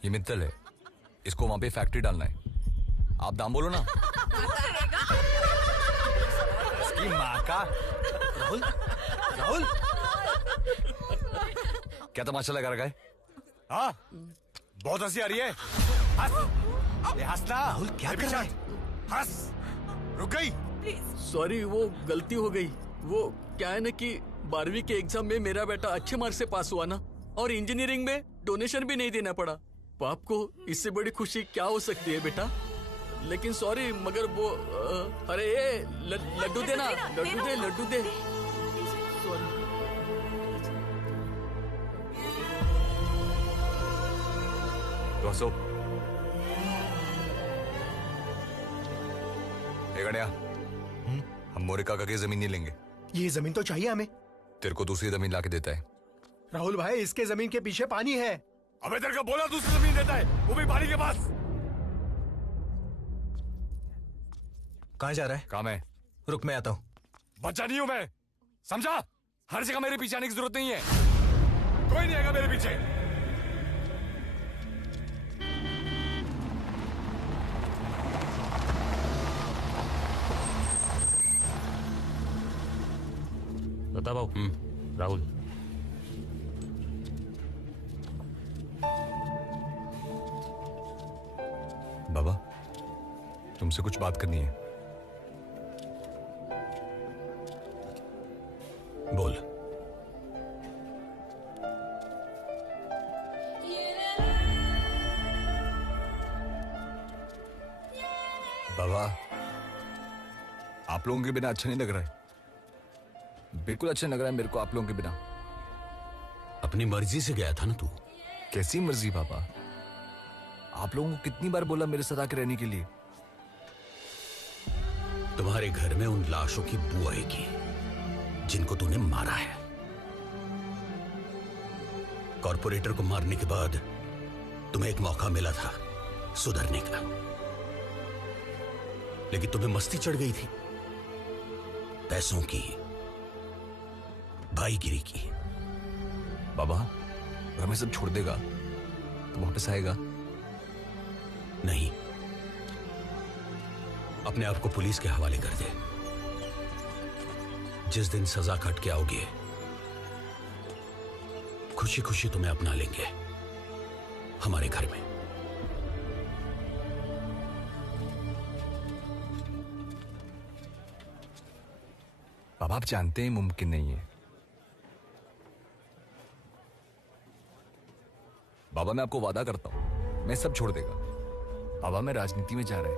ये मित्तल है, इसको वहां पे फैक्ट्री डालना है। आप दाम बोलो ना। इसकी माँ का। राहुल राहुल क्या तमाशा लगा रखा है? हाँ बहुत हंसी आ रही है। हंस, ये हंसना। राहुल क्या कर रहा है? हंस। रुक गई। सॉरी, वो गलती हो गई। वो क्या है ना कि 12वीं के एग्जाम में मेरा बेटा अच्छे मार्क्स से पास हुआ ना, और इंजीनियरिंग में डोनेशन भी नहीं देना पड़ा। बाप को इससे बड़ी खुशी क्या हो सकती है बेटा? लेकिन सॉरी, मगर वो अरे ये लड्डू देना, लड्डू दे। तो हंसो। ए गणिया, हम मोरे काका की जमीन नहीं लेंगे। ये जमीन तो चाहिए हमें। तेरे को दूसरी जमीन लाके देता है। राहुल भाई, इसके जमीन के पीछे पानी है। अबे तेरे को बोला दूसरी जमीन देता है, वो भी पानी के पास। कहाँ जा रहा है? काम है। रुक मैं आता हूँ। बच्चा नहीं हूं मैं, समझा? हर जगह मेरे पीछे आने की जरूरत नहीं है। कोई नहीं आएगा मेरे पीछे। बता भाऊ। राहुल बाबा तुमसे कुछ बात करनी है। बोल। बाबा आप लोगों के बिना अच्छा नहीं लग रहा है। बिल्कुल अच्छा नहीं लग रहा है मेरे को आप लोगों के बिना। अपनी मर्जी से गया था ना तू। कैसी मर्जी बाबा? आप लोगों को कितनी बार बोला मेरे साथ आके रहने के लिए? तुम्हारे घर में उन लाशों की बू आएगी जिनको तूने मारा है। कॉर्पोरेटर को मारने के बाद तुम्हें एक मौका मिला था सुधरने का, लेकिन तुम्हें मस्ती चढ़ गई थी पैसों की, भाईगिरी की। बाबा अगर मैं सब छोड़ देगा तो वापस आएगा? नहीं, अपने आप को पुलिस के हवाले कर दे। जिस दिन सजा काट के आओगे खुशी खुशी तुम्हें अपना लेंगे हमारे घर में। बाबा आप जानते हैं मुमकिन नहीं है। बाबा मैं आपको वादा करता हूं मैं सब छोड़ देगा। बाबा मैं राजनीति में जा रहा है।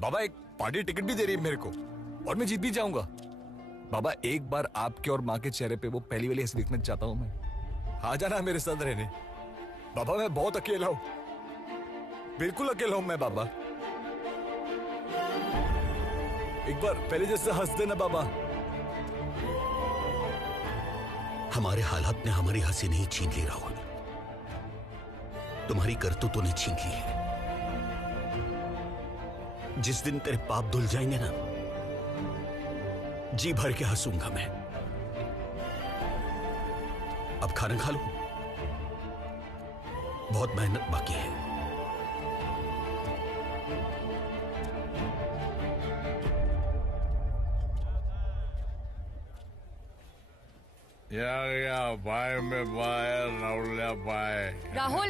बाबा एक पार्टी टिकट भी दे रही है मेरे को और मैं जीत भी जाऊंगा। बाबा एक बार आपके और माँ के चेहरे पे वो पहली वाली हंसी देखना चाहता हूं मैं। आ जाना मेरे साथ रहने। बाबा मैं बहुत अकेला हूं, बिल्कुल अकेला हूं मैं बाबा। एक बार पहले जैसे हंस देना बाबा। हमारे हालात ने हमारी हंसी नहीं छीन ली राहुल, तुम्हारी करतूतों ने छीन ली है। जिस दिन तेरे पाप धुल जाएंगे ना, जी भर के हंसूंगा मैं। अब खाना खा लो, बहुत मेहनत बाकी है। या बाय में बाय राहुल्या बाय। राहुल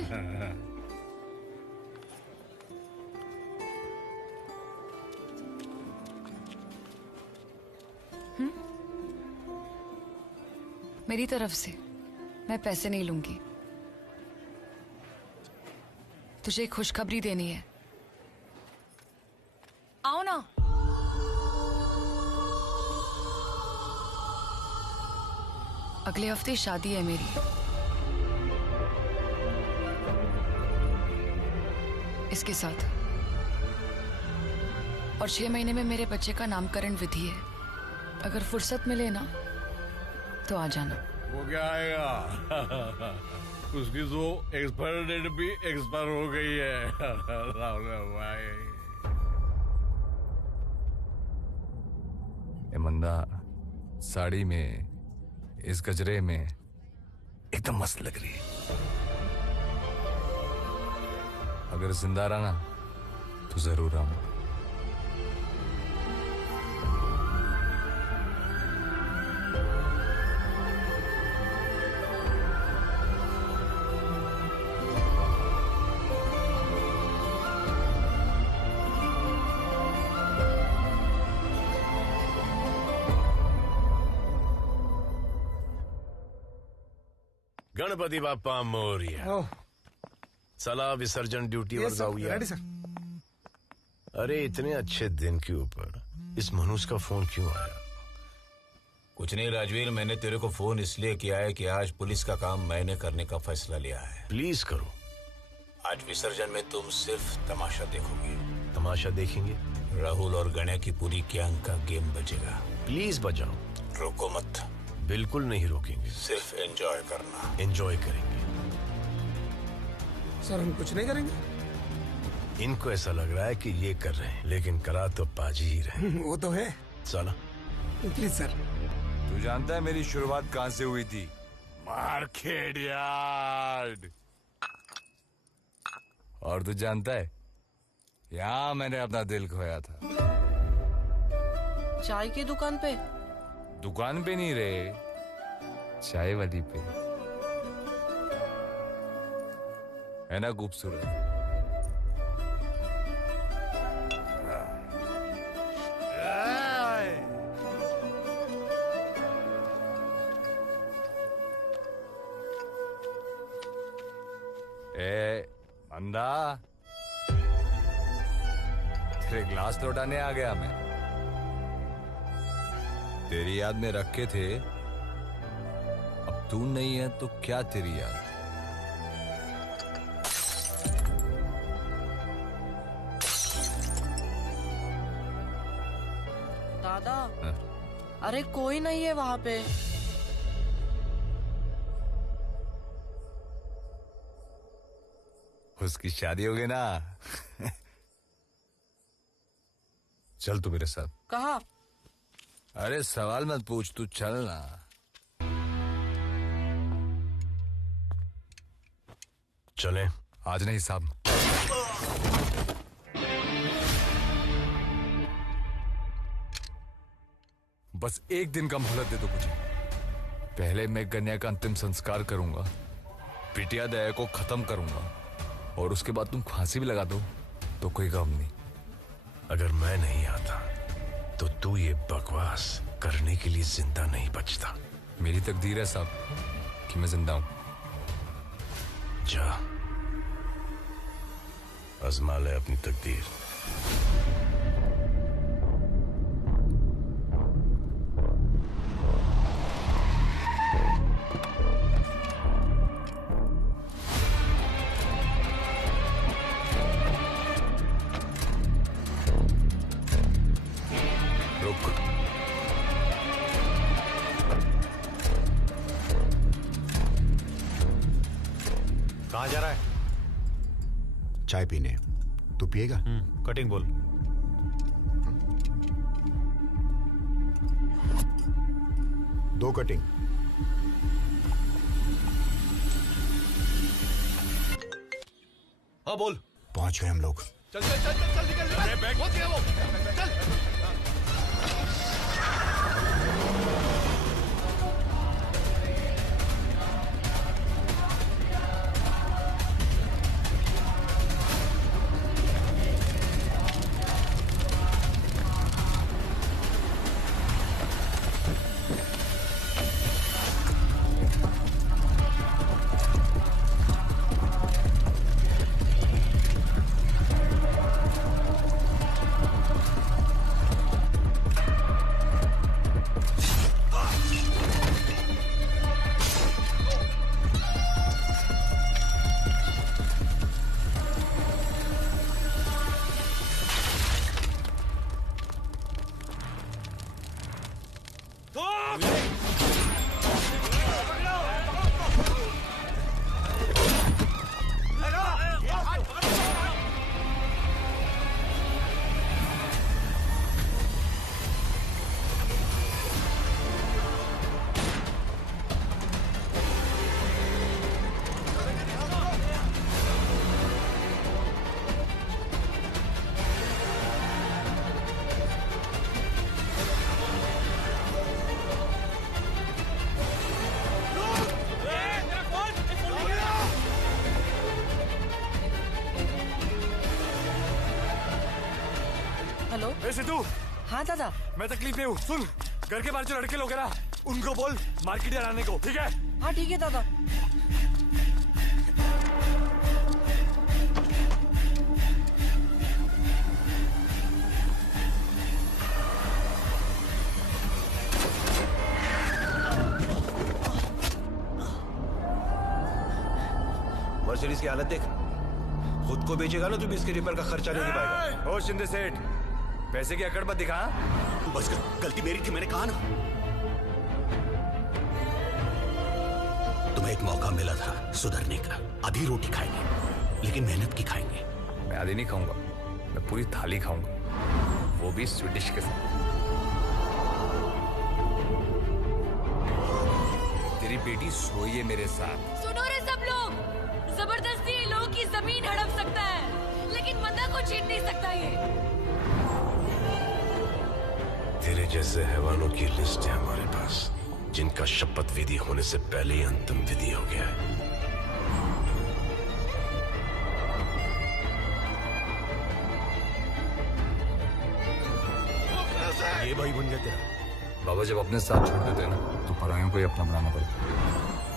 मेरी तरफ से मैं पैसे नहीं लूंगी। तुझे खुशखबरी देनी है, आओ ना। अगले हफ्ते शादी है मेरी। इसके साथ और 6 महीने में मेरे बच्चे का नामकरण विधि है। अगर फुर्सत मिले ना तो आ जाना। वो क्या आएगा? उसकी तो एक्सपायर डेट भी एक्सपायर हो गई है। राहुल भाई मंदा साड़ी में इस गजरे में एकदम मस्त लग रही है। अगर जिंदा रहना तो जरूर आऊंगा। गणपति बाप्पा मोरया। चला विसर्जन ड्यूटीवर जाऊया। अरे इतने अच्छे दिन के ऊपर इस मनुष्य का फोन क्यों आया? कुछ नहीं राजवीर, मैंने तेरे को फोन इसलिए किया है कि आज पुलिस का काम मैंने करने का फैसला लिया है। प्लीज करो। आज विसर्जन में तुम सिर्फ तमाशा देखोगे। तमाशा देखेंगे? राहुल और गणेश की पूरी गैंग का गेम बजेगा। प्लीज बजाओ। रोको मत। बिल्कुल नहीं रोकेंगे। सिर्फ एंजॉय करना। एंजॉय करेंगे। सर हम कुछ नहीं करेंगे। इनको ऐसा लग रहा है कि ये कर रहे हैं, लेकिन करा तो पाजी ही रहे। वो तो है। चला प्लीज सर। तू जानता है मेरी शुरुआत कहां से हुई थी? Market yard. और तू जानता है यहां मैंने अपना दिल खोया था। चाय की दुकान पे? दुकान पे नहीं रे, चाय वाली पे। है ना खूबसूरत? ए मंदा, तेरे ग्लास लौटाने आ गया मैं। तेरी याद में रखे थे, अब तू नहीं है तो क्या तेरी याद? दादा अरे कोई नहीं है वहां पे। उसकी शादी हो गई ना। चल तू मेरे साथ। कहा? अरे सवाल मत पूछ, तू चल ना। चले? आज नहीं साहब। बस एक दिन का मोहलत दे दो मुझे। पहले मैं कन्या का अंतिम संस्कार करूंगा, पिटिया दया को खत्म करूंगा, और उसके बाद तुम फांसी भी लगा दो तो कोई गम नहीं। अगर मैं नहीं आता तो तू ये बकवास करने के लिए जिंदा नहीं बचता। मेरी तकदीर है साहब कि मैं जिंदा हूं। जा आजमा ले अपनी तकदीर। कहाँ जा रहा है? चाय पीने। तू पिएगा? कटिंग बोल। दो कटिंग। हाँ बोल। पहुंच गए हम लोग। चल चल चल चल निकल। अरे बैग पहुंच गया वो। चल। ए सिद्धू। हाँ दादा। मैं तकलीफ में हूँ, सुन। घर के बाहर जो लड़के लोग हैं ना, उनको बोल मार्केट यार्ड आने को, ठीक है? हाँ ठीक है दादा। मर्सिडीज की हालत देख, खुद को बेचेगा ना तो भी इसके रिपेयर का खर्चा नहीं दे पाएगा। ओ शिंदे सेठ, पैसे की अकड़ मत दिखा। बस कर, गलती मेरी थी, मैंने कहा ना। तुम्हें एक मौका मिला था सुधरने का। आधी रोटी खाएंगे, लेकिन मेहनत की खाएंगे। मैं आधी नहीं खाऊंगा, मैं पूरी थाली खाऊंगा, वो भी स्वीडिश के साथ। तेरी बेटी सोई है मेरे साथ। सुनो रे सब लोग, जबरदस्ती लोगों की जमीन हड़प सकता है, लेकिन मंदा को छीन नहीं सकता ये। तेरे जैसे हैवानों की लिस्ट है हमारे पास, जिनका शपथ विधि होने से पहले ही अंतिम विधि हो गया है। ये भाई बन गया तेरा। बाबा जब अपने साथ छोड़ देते हैं ना, तो परायों को ही अपना बनाना पड़ता है।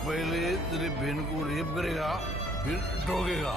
पहले तेरी बहन को रेप करेगा, फिर ठोकेगा।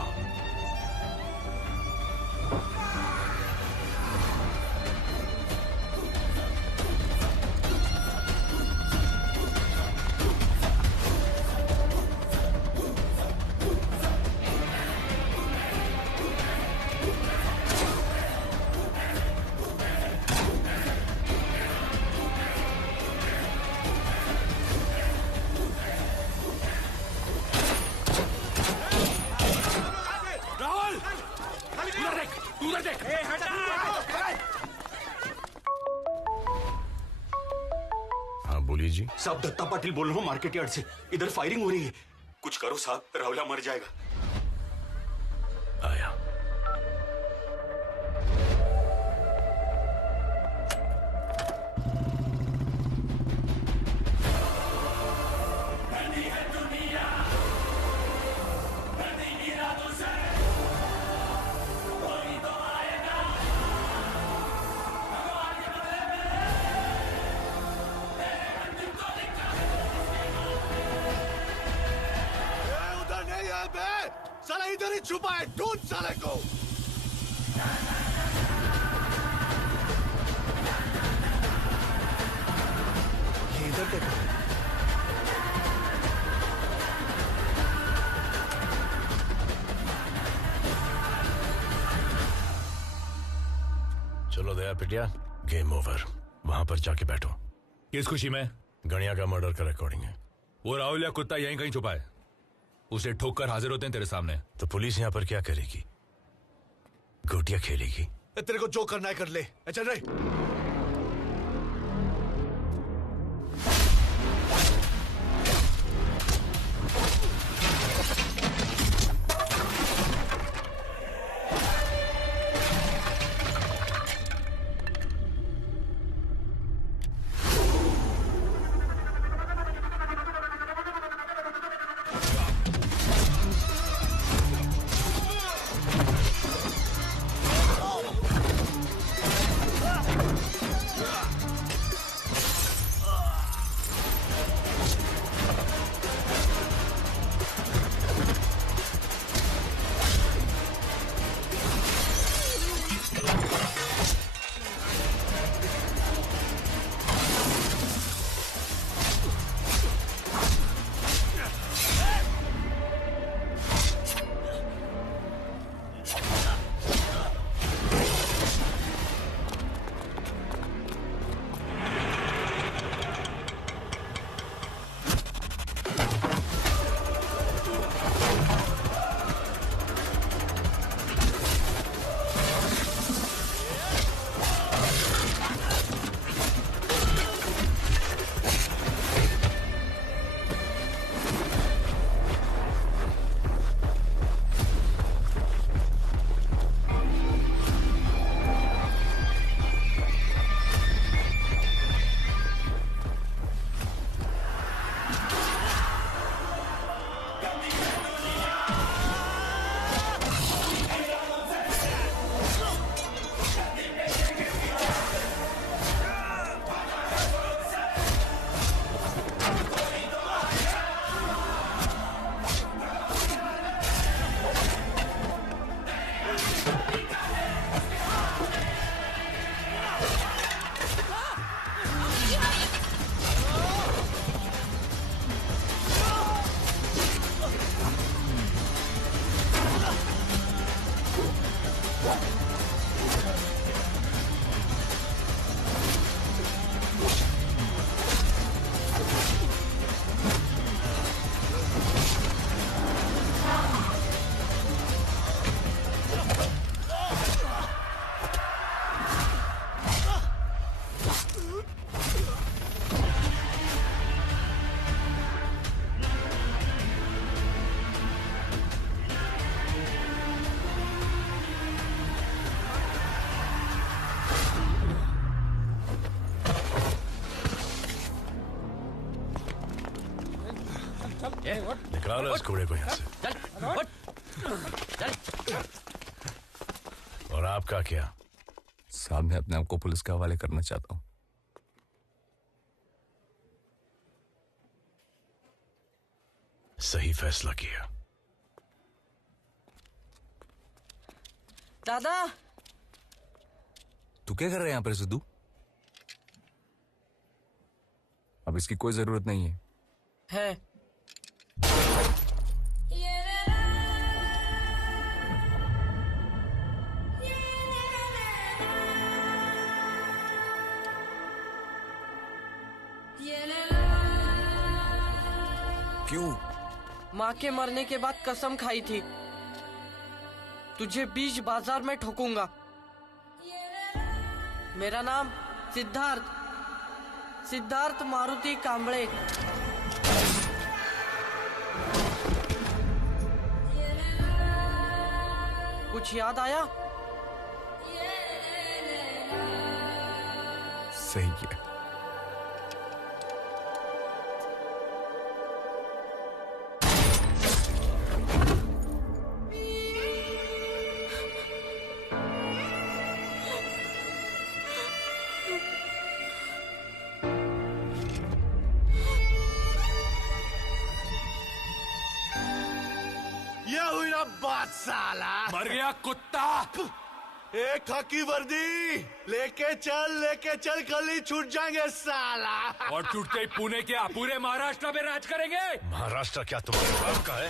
हाँ बोलिए जी। साहब दत्ता पाटिल बोल रहा हूँ मार्केट यार्ड से। इधर फायरिंग हो रही है, कुछ करो साहब, राहुला मर जाएगा। आया। साला इधर ही छुपा है, ढूंढ साले को। ये इधर देखो। चलो दया पिटिया, गेम ओवर। वहां पर जाके बैठो। किस खुशी में? गणिया का मर्डर का रिकॉर्डिंग है। वो राहुल या कुत्ता यहीं कहीं छुपा है, उसे ठोक कर हाजिर होते हैं तेरे सामने। तो पुलिस यहां पर क्या करेगी? गोटियां खेलेगी। तेरे को जो करना है कर ले। चल रहे। निकालो इस घोड़े को यहाँ से। और आपका क्या? साहब मैं अपने आप को पुलिस के हवाले करना चाहता हूँ। सही फैसला किया। दादा तू क्या कर रहा है यहाँ पर सिद्धू? अब इसकी कोई जरूरत नहीं है। है क्यों? माँ के मरने के बाद कसम खाई थी तुझे बीच बाजार में ठोकूंगा। मेरा नाम सिद्धार्थ मारुति कांबळे। कुछ याद आया? सही है। बात साला मर गया कुत्ता। एक खाकी वर्दी लेके चल कल ही छूट जाएंगे साला। और छूटते ही पुणे क्या पूरे महाराष्ट्र में राज करेंगे? महाराष्ट्र क्या तुम्हारे बाप का है?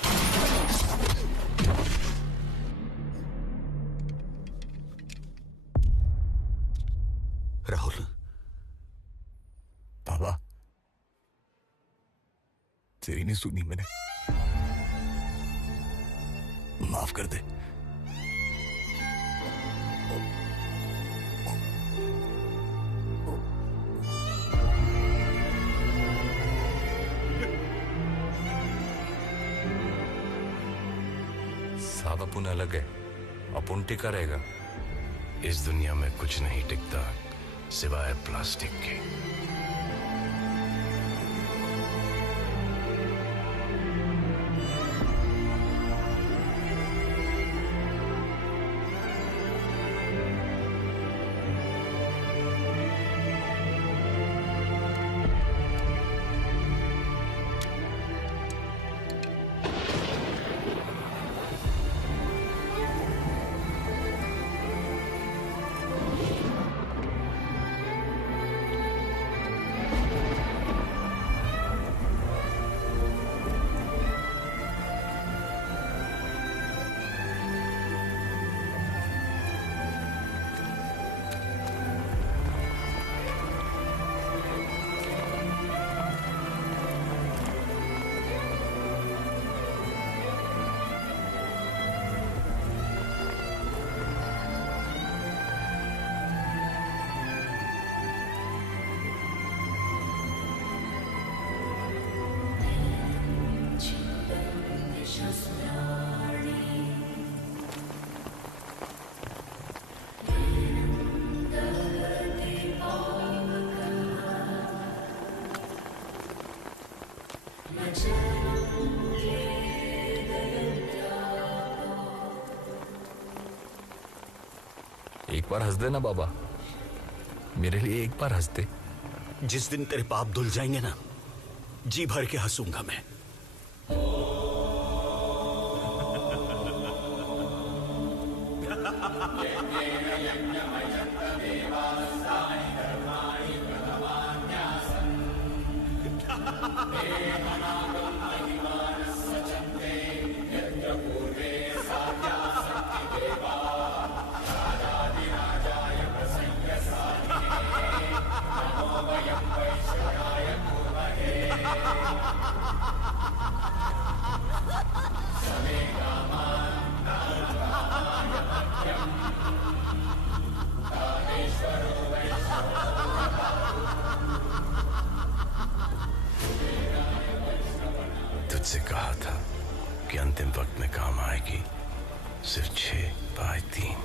राहुल, बाबा तेरी नहीं सुनी मैंने, माफ कर दे। साहब अपन अलग है, अपन टिका रहेगा। इस दुनिया में कुछ नहीं टिकता सिवाय प्लास्टिक के। एक बार हंस देना बाबा, मेरे लिए एक बार हंस दे। जिस दिन तेरे पाप धुल जाएंगे ना, जी भर के हंसूंगा मैं। तुझसे कहा था कि अंतिम वक्त में काम आएगी। सिर्फ 6/3